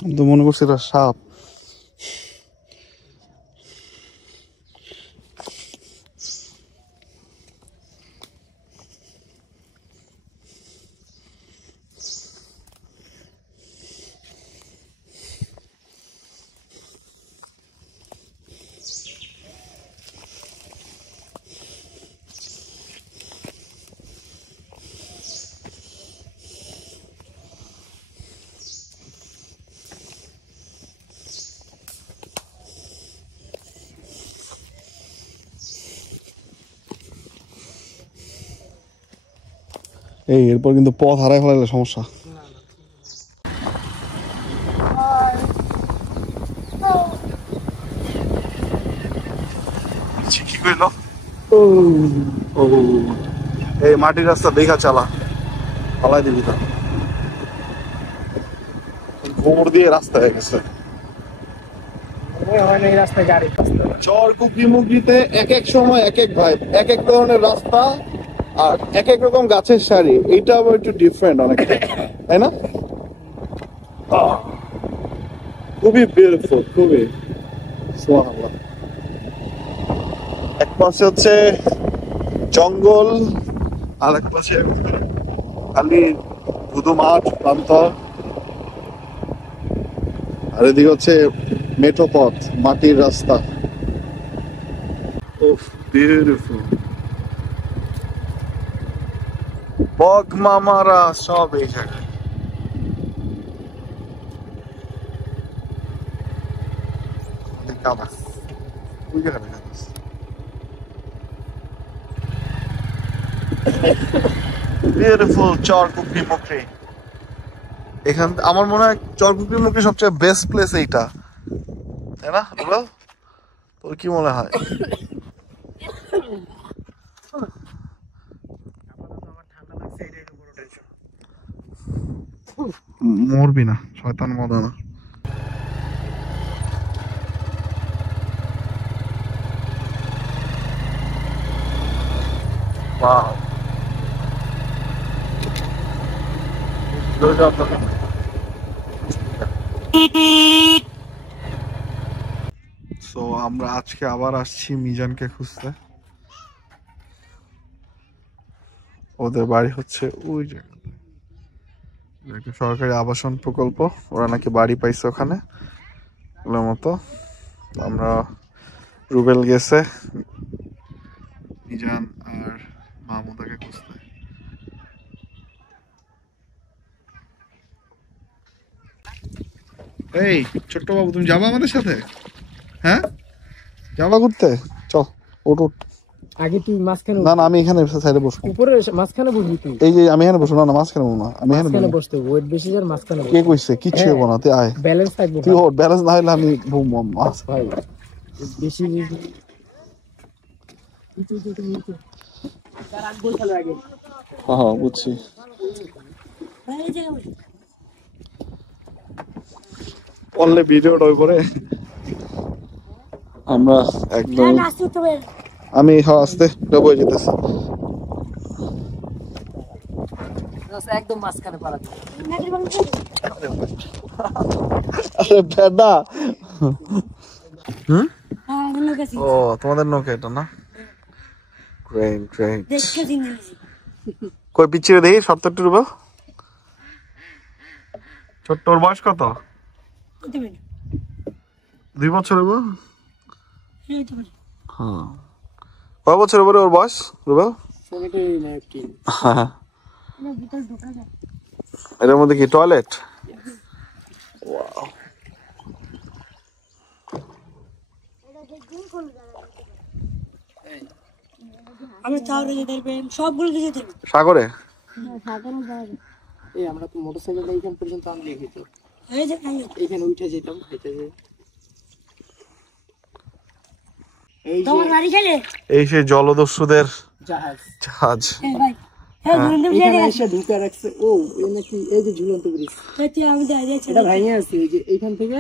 আমি তো মনে করছি এটা সাপ। এই এরপর কিন্তু পথ হারাই ফেলাইলে সমস্যা। কি কইল? ও এই মাটির রাস্তা দেখা চালা, পালাই দিবি তা। উপর দিয়ে রাস্তা হয়ে গেছে। এই রাস্তায় গাড়ি চর কুকরিমুকরিতে এক এক সময় এক এক ভাই, এক এক ধরনের রাস্তা আর এক এক রকম গাছের সারি। এইটা আবার একটু ডিফারেন্ট অনেকটা, তাই না? খুবই বিউটিফুল, খুবই সুবহানাল্লাহ। এক পাশে হচ্ছে জঙ্গল, আর এক পাশে খালি ধুধু মাঠ প্রান্ত, আর এদিকে হচ্ছে মেঠো পথ, মাটির রাস্তা। ওফ বিউটিফুল। বগ মামারা সব এই জায়গায়। বিউটিফুল চর কুকরিমুকরি। এখান আমার মনে হয় চর কুকরিমুকরি সবচেয়ে বেস্ট প্লেস এইটা, তাই না রুবেল? তোর কি মনে হয়? মরবি না, শয়তান মদা না। Wow. So আমরা আজকে আবার আসছি মিজানকে খুঁজতে। ওদের বাড়ি হচ্ছে ওই জায়গায়, একটা সরকারি আবাসন প্রকল্প, ওরা নাকি বাড়ি পাইছে ওখানে মতো। আমরা রুবেল গেছে মিজান আর মাহমুদাকে খুঁজতে। এই ছোট্ট বাবু, তুমি যাবা আমাদের সাথে? হ্যাঁ যাবা ঘুরতে? চল ওঠ ওঠ। আগে তুই মাঝখানে, না না আমি এখানে সাইডে বসবো। উপরে মাঝখানে বসবি তুই। এই যে আমি এখানে বসবো। না না মাঝখানে বসবো না, আমি এখানে বসতে ওয়েট বেশি যার মাঝখানে। কে কইছে? কিচ্ছু হবে না, তুই আয়। ব্যালেন্স থাকবে। তুই ওঠ, ব্যালেন্স না হলে আমি মাছ ভাই বেশি হ্যাঁ বুঝছি। বললে ভিডিওটা ওই করে আমরা একদম, আমি আস্তে ডবল যেতেছি। একদম মাঝখানে পারা যায়। আরে বেদা। ও তোমাদের নৌকা এটা না? Great great. কই পিছিয়ে দেখি 70 রুপা। ছোট্ট, ওর বয়স কত? 2 বছর হইব। হ্যাঁ কয় বছর হবে ওর বয়স রুবেল? এটার মধ্যে কি টয়লেট? সাগরে আমরা তো মোটরসাইকেল এইখান পর্যন্ত আনলে হইতো, এইখানে উঠে যেতাম। এই সেই জলদস্যুদের জাহাজ। ঢুকে রাখছে। ও এই নাকি এই যে ঝুলন্ত ব্রিজ, এটা ভাঙে আছে। এই যে এইখান থেকে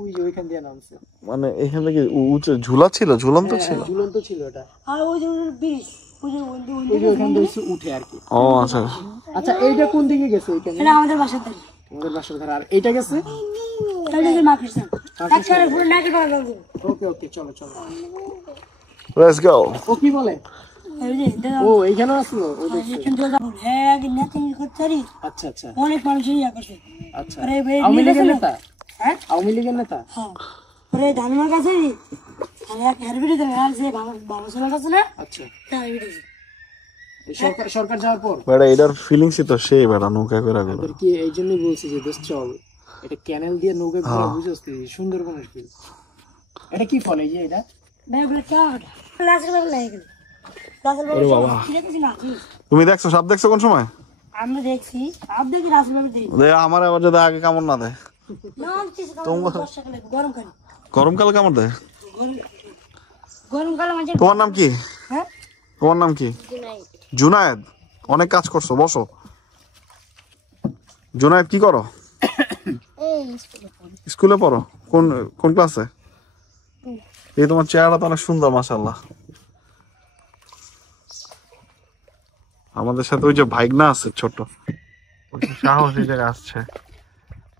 ওই যে ওইখান দিয়ে নামছে। মানে এখানে কি উঁচু ঝুলা ছিল? ঝুলন্ত ছিল? ঝুলন্ত ছিল এটা। ওইখান থেকে উঠে আর কি। ও আচ্ছা আচ্ছা এইটা কোন দিকে গেছে? এটা আমাদের বাসার ধারে। আমাদের বাসার ধারে। আর এইটা গেছে ওকে ওকে চলো চলো লেটস গো। ও কি বলে? ও এইখানে আসলো। আচ্ছা আচ্ছা অনেক মানুষই করছে। আচ্ছা আওয়ামী লীগের নেতা? হ্যাঁ আওয়ামী লীগের নেতা। হ্যাঁ ধানমার কাছে আচ্ছা সরকার যাওয়ার পর বেটা এটার ফিলিংসই তো সেই বেটা নৌকা করে গেল কি। এই জন্যই বলছি যে দোস্ত চল, এটা ক্যানেল দিয়ে নৌকা ঘোরা, বুঝছিস কি সুন্দরবনের ফিল। এটা কি ফল? এই যে এটা তুমি দেখছো? সাপ দেখছো কোন সময়? আমি দেখছি সাপ দেখি রাসেল দেখি। আমার আবার যদি আগে কামড় না দেয়। গরমকালে কামড় দেয়? তোমার নাম কি? তোমার নাম কি? জুনায়েদ। অনেক কাজ করছো, বসো। জুনায়েদ কি করো? স্কুলে পড়ো? কোন কোন ক্লাসে? এই তোমার চেহারা তো অনেক সুন্দর মাশাআল্লাহ। আমাদের সাথে ওই যে ভাগনা আছে ছোট, সাহস এই জায়গায় আসছে,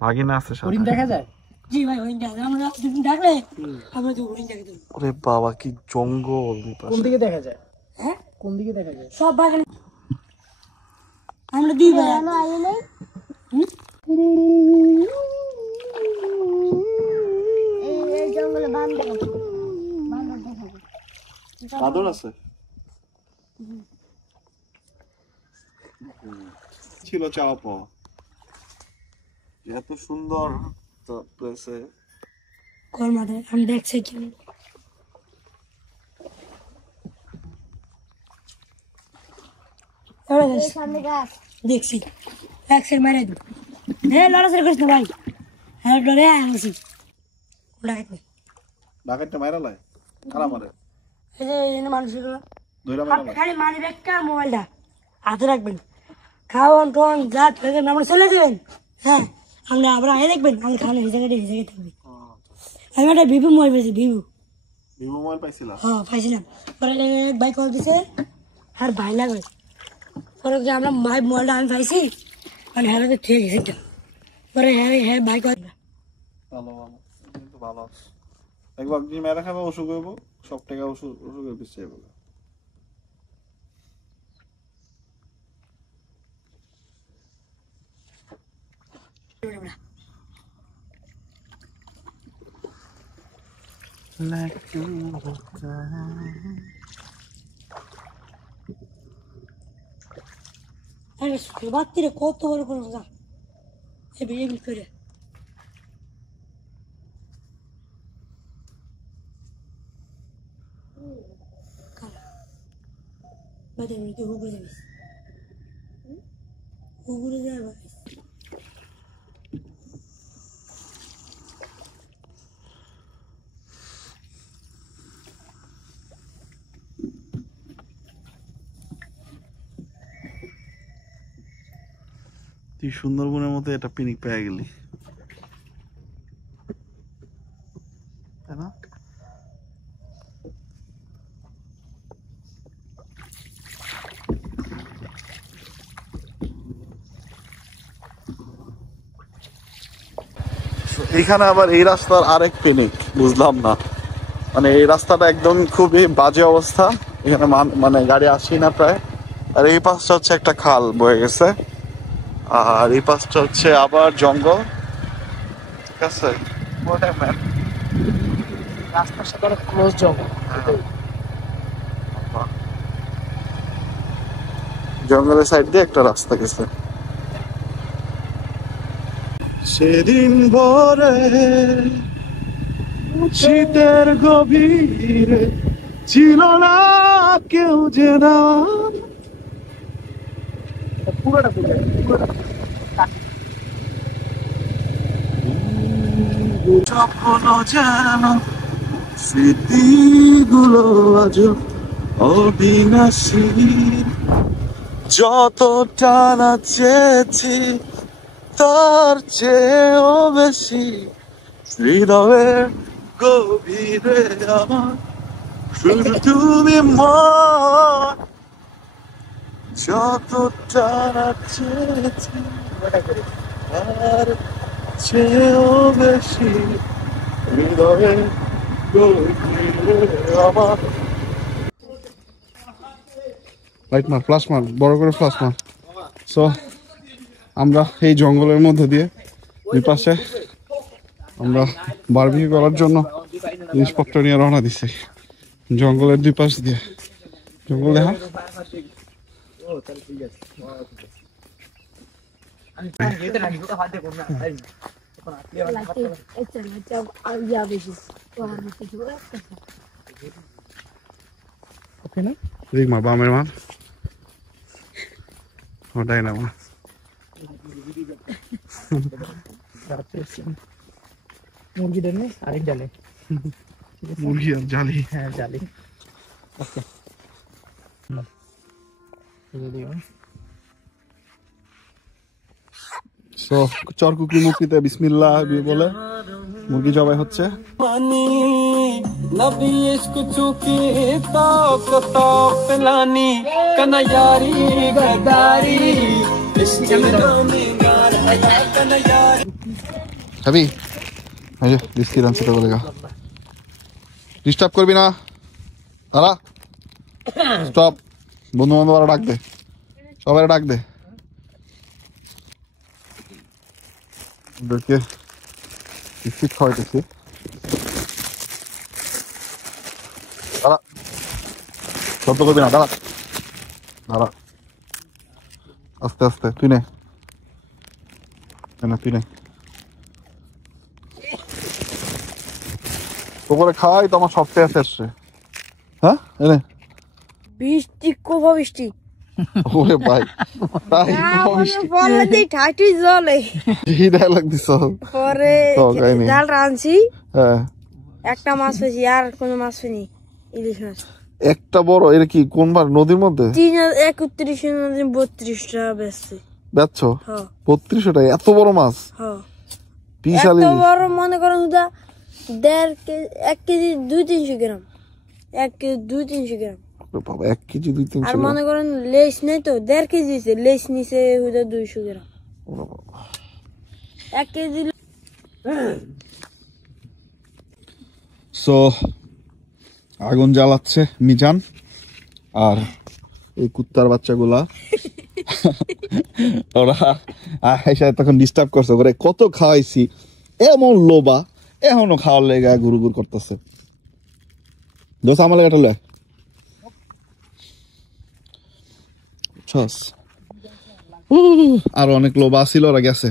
ভাগিনা আছে সাথে। হরিণ দেখা যায়? জি ভাই হরিণ দেখা যায়। আমরা দুদিন ডাকলে আমরা তো হরিণ দেখে দেবো। ওরে বাবা কি জঙ্গল! কোন দিকে দেখা যায়? হ্যাঁ কোন দিকে দেখা যায়? সব বাগানে আমরা দুই ভাই জঙ্গলে বান্দর বাদর আছে ছিল চাওয়া পাওয়া। এত সুন্দর প্লেসে কর্মাতে আমি দেখছি কি দেখছি এক সের মারে দিই। হ্যাঁ লড়াচড়া করিস না ভাই। হ্যাঁ ডরে আসি ডাকাতটা মাইরা লাই কারা মারে এই যে মানুষের ধইরা মারা লাই। খালি মানি ব্যাগটা মোবাইলটা হাতে রাখবেন, খাওয়ান টোন যা আমরা চলে যাবেন। হ্যাঁ আপনি আবার আগে দেখবেন আমাদের খাওয়ানো এই জায়গাটা থাকবে। আমি একটা ভিভো মোবাইল পেয়েছি, ভিভো মোবাইল পাইছিলাম। হ্যাঁ পাইছিলাম। পরে ভাই কল দিছে আর ভাই লাগবে। পরে যে আমরা মাই মোবাইলটা আমি পাইছি মানে হ্যাঁ ঠিক আছে। পরে হ্যাঁ হ্যাঁ ভাই কল ভালো ভালো কিন্তু ভালো আছে। একবার যদি মেরা খাবে ওষুধ করব, সব টাকা ওষুধের পিছিয়ে যাবে। বাত্তিরে কত বড় কোনো যা এ বিয়ে করে বাদে তুই হুগুরে যাবিস, হুগুরে যাবে। তুই সুন্দরবনের মতো এটা পিকনিক পেয়ে গেলি, তাই না? এখানে আবার এই রাস্তার আরেক পিকনিক বুঝলাম না, মানে এই রাস্তাটা একদম খুবই বাজে অবস্থা, এখানে মানে গাড়ি আসেই না প্রায়। আর এই পাশটা হচ্ছে একটা খাল বয়ে গেছে, আর এই পাশটা হচ্ছে আবার জঙ্গল। ঠিক আছে, রাস্তার সাথে অনেক ক্লোজ জঙ্গল। জঙ্গলের সাইড দিয়ে একটা রাস্তা গেছে। সেদিন ভোরে শীতের গভীরে ছিল না কেউ যেনা, পুরোটা স্বপ্ন যেন স্মৃতিগুলো আজ অবিনাশী, যত টানা চেয়েছি তার চেয়েও বেশি হৃদয়ের গভীরে আমার শুধু তুমি মন, যত টানা চেয়েছি তার চেয়েও বেশি হৃদয়ের গভীরে আমার। লাইট মার, ফ্লাশ মার, বড় করে ফ্লাশ মার। সো আমরা এই জঙ্গলের মধ্যে দিয়ে দুই পাশে আমরা বারবিকিউ করার জন্য জিনিসপত্র নিয়ে রওনা দিছি জঙ্গলের দুই পাশ দিয়ে। জঙ্গল দেখা মা বামের মা ওটাই না মা মুরগি দেনে আরেক জালে মুরগি আর জালি। হ্যাঁ জালি। ওকে সো চরকুকি মুক্তিতে বিসমিল্লাহ বলে মুরগি জবাই হচ্ছে। খাবি বিস্কিট আনছি তো বলেগা, ডিস্টার্ব করবি না, দাঁড়া, স্টপ। বন্ধু বান্ধব ডাক দে, সবাই ডাক দে। ওদেরকে বিস্কিট খাওয়াইতেছি। দাঁড়া, শব্দ করবি না, দাঁড়া দাঁড়া, আস্তে আস্তে। তুই নে, তুই নে, তো করে খাওয়াই তো আমার সবচেয়ে শেষে। হ্যাঁ এনে বৃষ্টি কোভা বৃষ্টি ওরে ভাই, তাই বলে দেই ঠাটি জলে এই ডায়লগ দিছ পরে তো কাহিনী। জাল রাঁধছি, হ্যাঁ একটা মাছ হয়েছি, আর কোনো মাছ হয়নি। ইলিশ মাছ একটা বড়, এটা কি কোনবার নদীর মধ্যে? 31 টাকা বেচছে। বেচছো হ্যাঁ 3200 টাকা? এত বড় মাছ? হ্যাঁ বিশাল এত ইলিশ। বড়, মনে করেন 1.5 কেজি, 1 কেজি 200-300 গ্রাম, 1 কেজি 200-300 গ্রাম। বাবা 1 কেজি 200-300 আর গ্রাম? মনে করেন লেস নেই তো 1.5 কেজি, লেস নিচে 200 গ্রাম। 1 কেজি। সো আগুন জ্বালাচ্ছে মিজান আর এই কুত্তার বাচ্চাগুলা ওরা আয়সা তখন ডিস্টার্ব করছে, ওরে কত খাওয়াইছি, এমন লোবা, এখনো খাওয়ার লেগে গুরু গুরু করতেছে। দোষ আমার লেগে লে আরো অনেক লোবা ছিল, ওরা গেছে।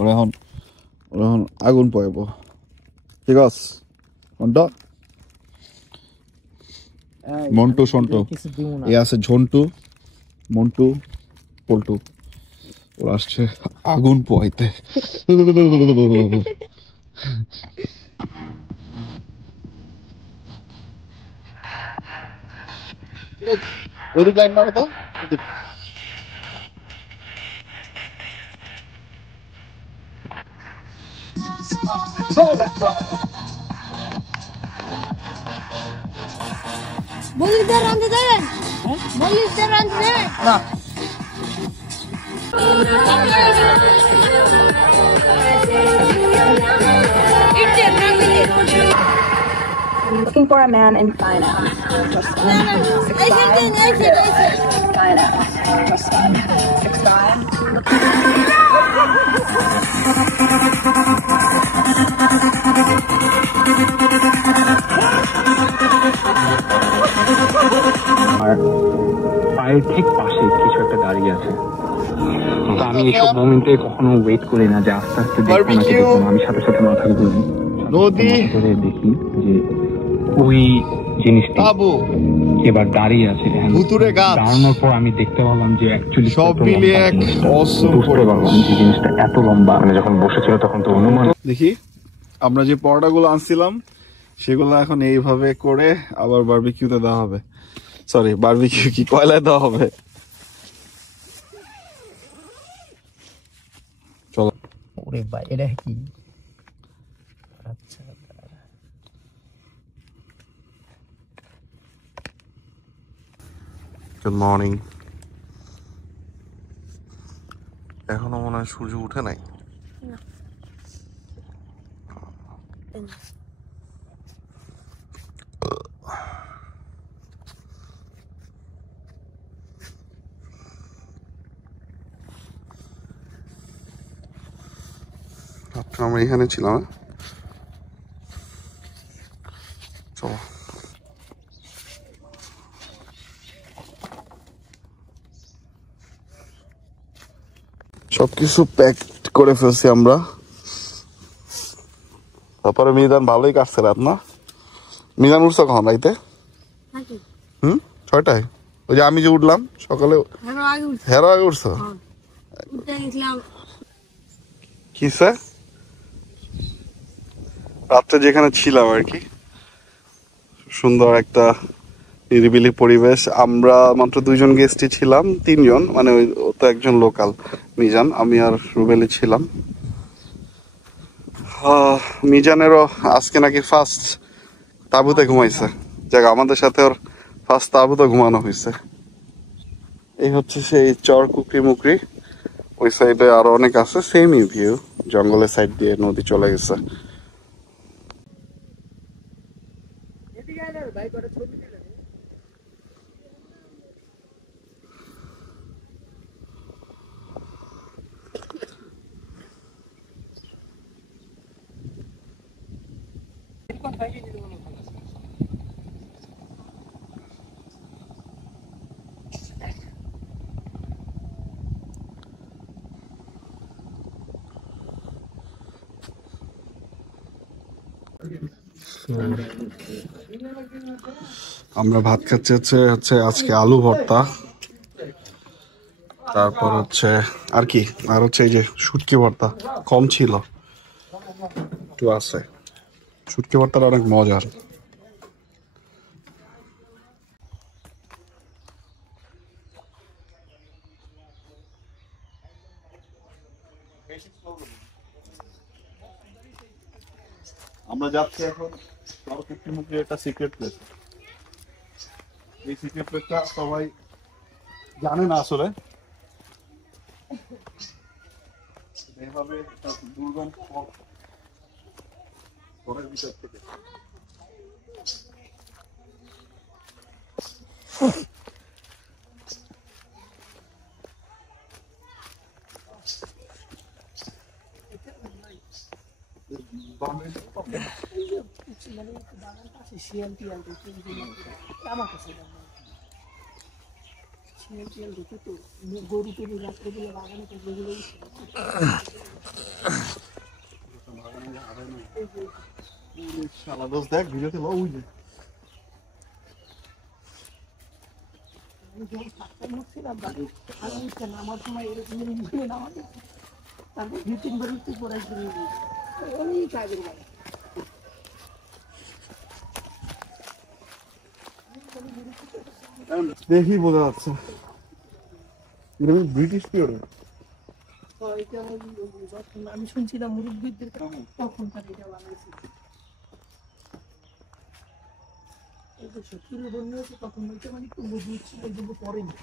ওরা এখন আগুন পাইব, ঠিক আছে? মন্টু সন্টু এ আছে, ঝন্টু মন্টু পল্টু, ওরা আসছে আগুন পোয়াইতে। ওদিক লাইন মারো তো। বলিতে রাঁধতে দেবেন, বলিতে রাঁধতে দেবেন না। Looking for a man in finance. Just one. 6'5". Finance. Just one. 6'5". আর পায়ের ঠিক পাশে কিছু একটা দাঁড়িয়ে আছে। তো আমি এইসব মোমেন্টে কখনো ওয়েট করি না যে আস্তে আস্তে দেখবো নাকি দেখবো না, আমি সাথে সাথে মাথা ঘুরি ধরে দেখি যে ওই জিনিসটা এবার দাঁড়িয়ে আছে। দাঁড়ানোর পর আমি দেখতে পারলাম যে অ্যাকচুয়ালি সব মিলিয়ে এক অসম করে পারলাম যে জিনিসটা এত লম্বা। মানে যখন বসেছিল তখন তো অনুমান। দেখি আমরা যে পরোটাগুলো আনছিলাম সেগুলো এখন এইভাবে করে আবার বারবিকিউতে দেওয়া হবে, সরি বারবিকিউ কি কয়লায় দেওয়া হবে। চলো। ওরে ভাই এটা কি? আচ্ছা গুড মর্নিং। এখনো মনে হয় সূর্য উঠে নাই। আমরা এখানে ছিলাম, চলো। সবকিছু প্যাক করে ফেলছি আমরা। তারপরে মিজান ভালোই কাটছে রাত, না? মিজান উঠছো কখন রাইতে? 6টায়। ওই যে আমি যে উঠলাম সকালে, হেরো আগে উঠছো? কিসে রাত্রে যেখানে ছিলাম আর কি, সুন্দর একটা নিরিবিলি পরিবেশ। আমরা মাত্র 2 জন গেস্টই ছিলাম, 3 জন, মানে ওই তো একজন লোকাল মিজান, আমি আর রুবেলি ছিলাম। মিজানেরও আজকে নাকি ফার্স্ট তাঁবুতে ঘুমাইছে, যাক আমাদের সাথে ওর ফার্স্ট তাঁবুতে ঘুমানো হয়েছে। এই হচ্ছে সেই চর কুকরি মুকরি, ওই সাইডে আরো অনেক আছে, সেমই ভিউ, জঙ্গলের সাইড দিয়ে নদী চলে গেছে। আমরা ভাত খাচ্ছি হচ্ছে আজকে আলু ভর্তা, তারপর হচ্ছে আর কি, আর হচ্ছে এই যে শুটকি ভর্তা, কম ছিল একটু আছে। শুটকি ভর্তাটা অনেক মজার। আমরা যাচ্ছি এখন একটা সিক্রেট প্লেস। এই সিক্রেট প্লেসটা সবাই জানে না আসলে, এভাবে দুর্গম ঘরের ভিতর থেকে দেখ ভিডিওতে আমার সময় এরকম তারপর 2-3 বার উঠতে পড়াই অনেক আগের বাড়ি। দেখি বোঝা যাচ্ছে ব্রিটিশ পিরিয়ড। আমি শুনছিলাম মুরব্বীদের তখন এটা বানাইছি, সত্যি বন্যা হয়েছে তখন ওইটা মানে একটু মজবুত ছিল, এই জন্য পড়েনি।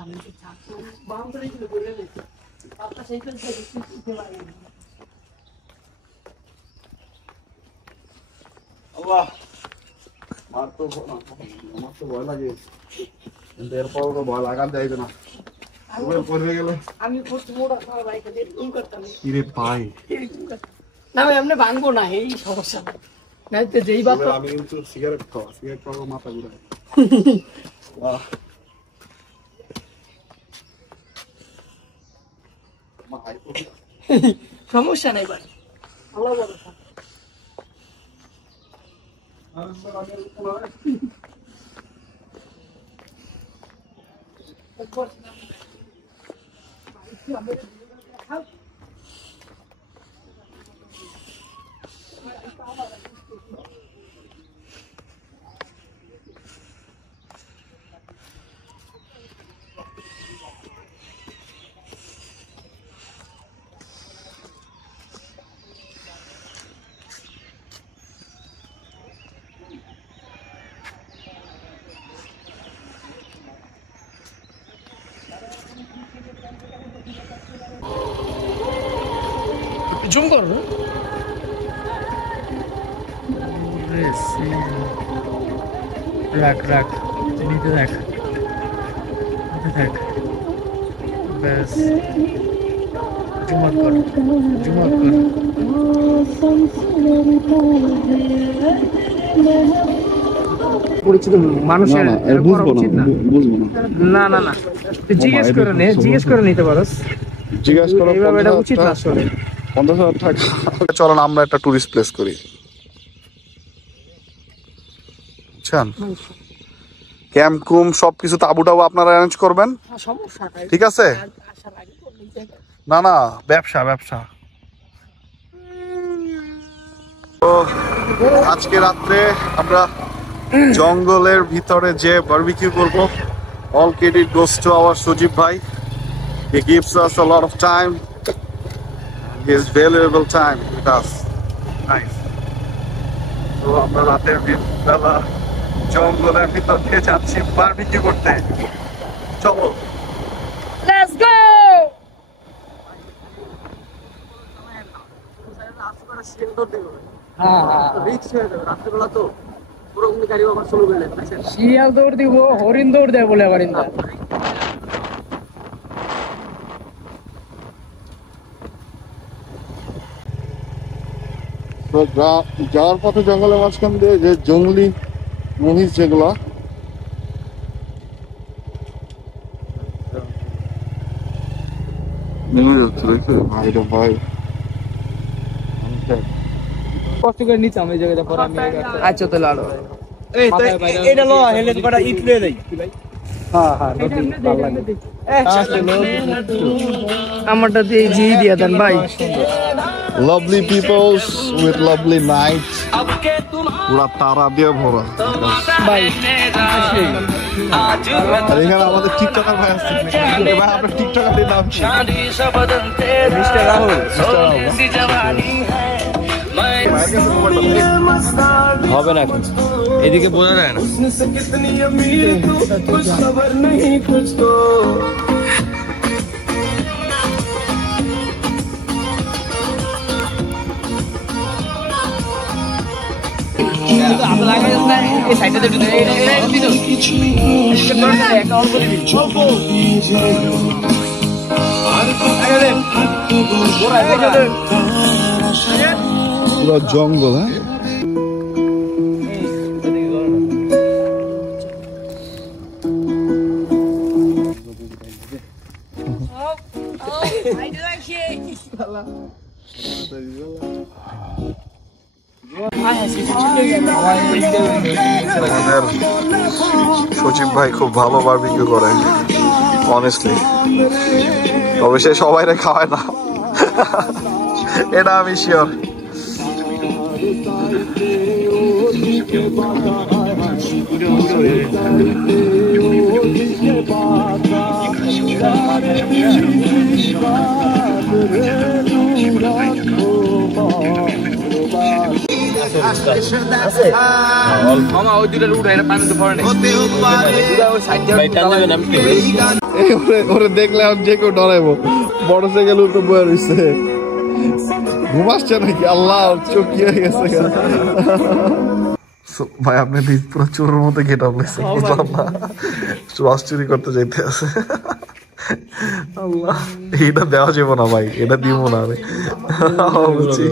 আমি তো ছাত্র বাউন্ডারি গুলো বলে গেছি আপনার সেইখান থেকে আমার তো ভয় লাগে, কিন্তু এরপর ভয় লাগার যাইবে না, পড়ে গেলে আমি করতাম পাই না ভাই, আমরা ভাঙবো না, এই সমস্যা না। যেই বাপ আমি কিন্তু সিগারেট খাওয়া মাথা ঘুরে সমস্যা নাই ভাই, ভালো বলো। জুম করো না, রাখ রাখ নিতে দেখ, দেখ ব্যাস, জুমাত কর, জুমাত কর। পরিচিত মানুষের উচিত না, না না না, জিজ্ঞেস করে নে, জিজ্ঞেস করে নিতে পারোস, জিজ্ঞেস করো, এইভাবে এটা উচিত না আসলে। 50,000 টাকা। চলেন আমরা একটা টুরিস্ট প্লেস করি, বুঝছেন? ক্যাম্প কুম সবকিছু তাবু টাবু আপনারা অ্যারেঞ্জ করবেন, ঠিক আছে? না না, ব্যবসা ব্যবসা। তো আজকে রাত্রে আমরা জঙ্গলের ভিতরে যে বারবিকিউ করব, all credit goes to our সজীব ভাই. He gives us a lot of time, his valuable time with us. Nice. তো আমরা রাতের বেলা জঙ্গলের ভিতর দিয়ে যাচ্ছি বারবিকিউ করতে. চলো, লেটস গো। শিয়াল দৌড় দিব, হরিণ দৌড় দেয় বলে আবার ইন্দা। তো যাওয়ার পথে জঙ্গলের মাঝখান দিয়ে যে জঙ্গলি মহিষ যেগুলা নেমে যাচ্ছে, দেখছো ভাই রে ভাই। কষ্ট করে নিতাম এই জায়গাটা পরে আমি। আচ্ছা তাহলে আরো এটা লো হেলে কটা ইট লয়ে দেই ভাই। হ্যাঁ হ্যাঁ ভালো লাগে। আমারটা দিয়ে জি দিয়া দেন ভাই। Lovely peoples with lovely nights. পুরা তারা দিয়ে ভরা ভাই। আর এখানে আমাদের টিকটকার ভাই আছে। ভাই আপনার টিকটকারের নাম কি? মিস্টার রাহুল। হবে না এখন, এদিকে বোঝা যায় না। পুরো জঙ্গল, হ্যাঁ সজীব ভাই খুব ভালো বারবিকিউ করে অনেস্টলি, তবে সে সবাইরে খাওয়ায় না, এটা আমি শিওর। ওরে দেখলে আমি যে কেউ ডরাইবো, বড় সাইকেল উপরে বয়ে রয়েছে, ঘুমাচ্ছে নাকি? আল্লাহ চোখ কি হয়ে গেছে ভাই? আপনি পুরো চোরের মতো গেট আপ লাগছে, বুঝলাম না, রস চুরি করতে যাইতে আছে। আল্লাহ, এটা দেওয়া যাবো না ভাই, এটা দিব না আমি, বুঝছি।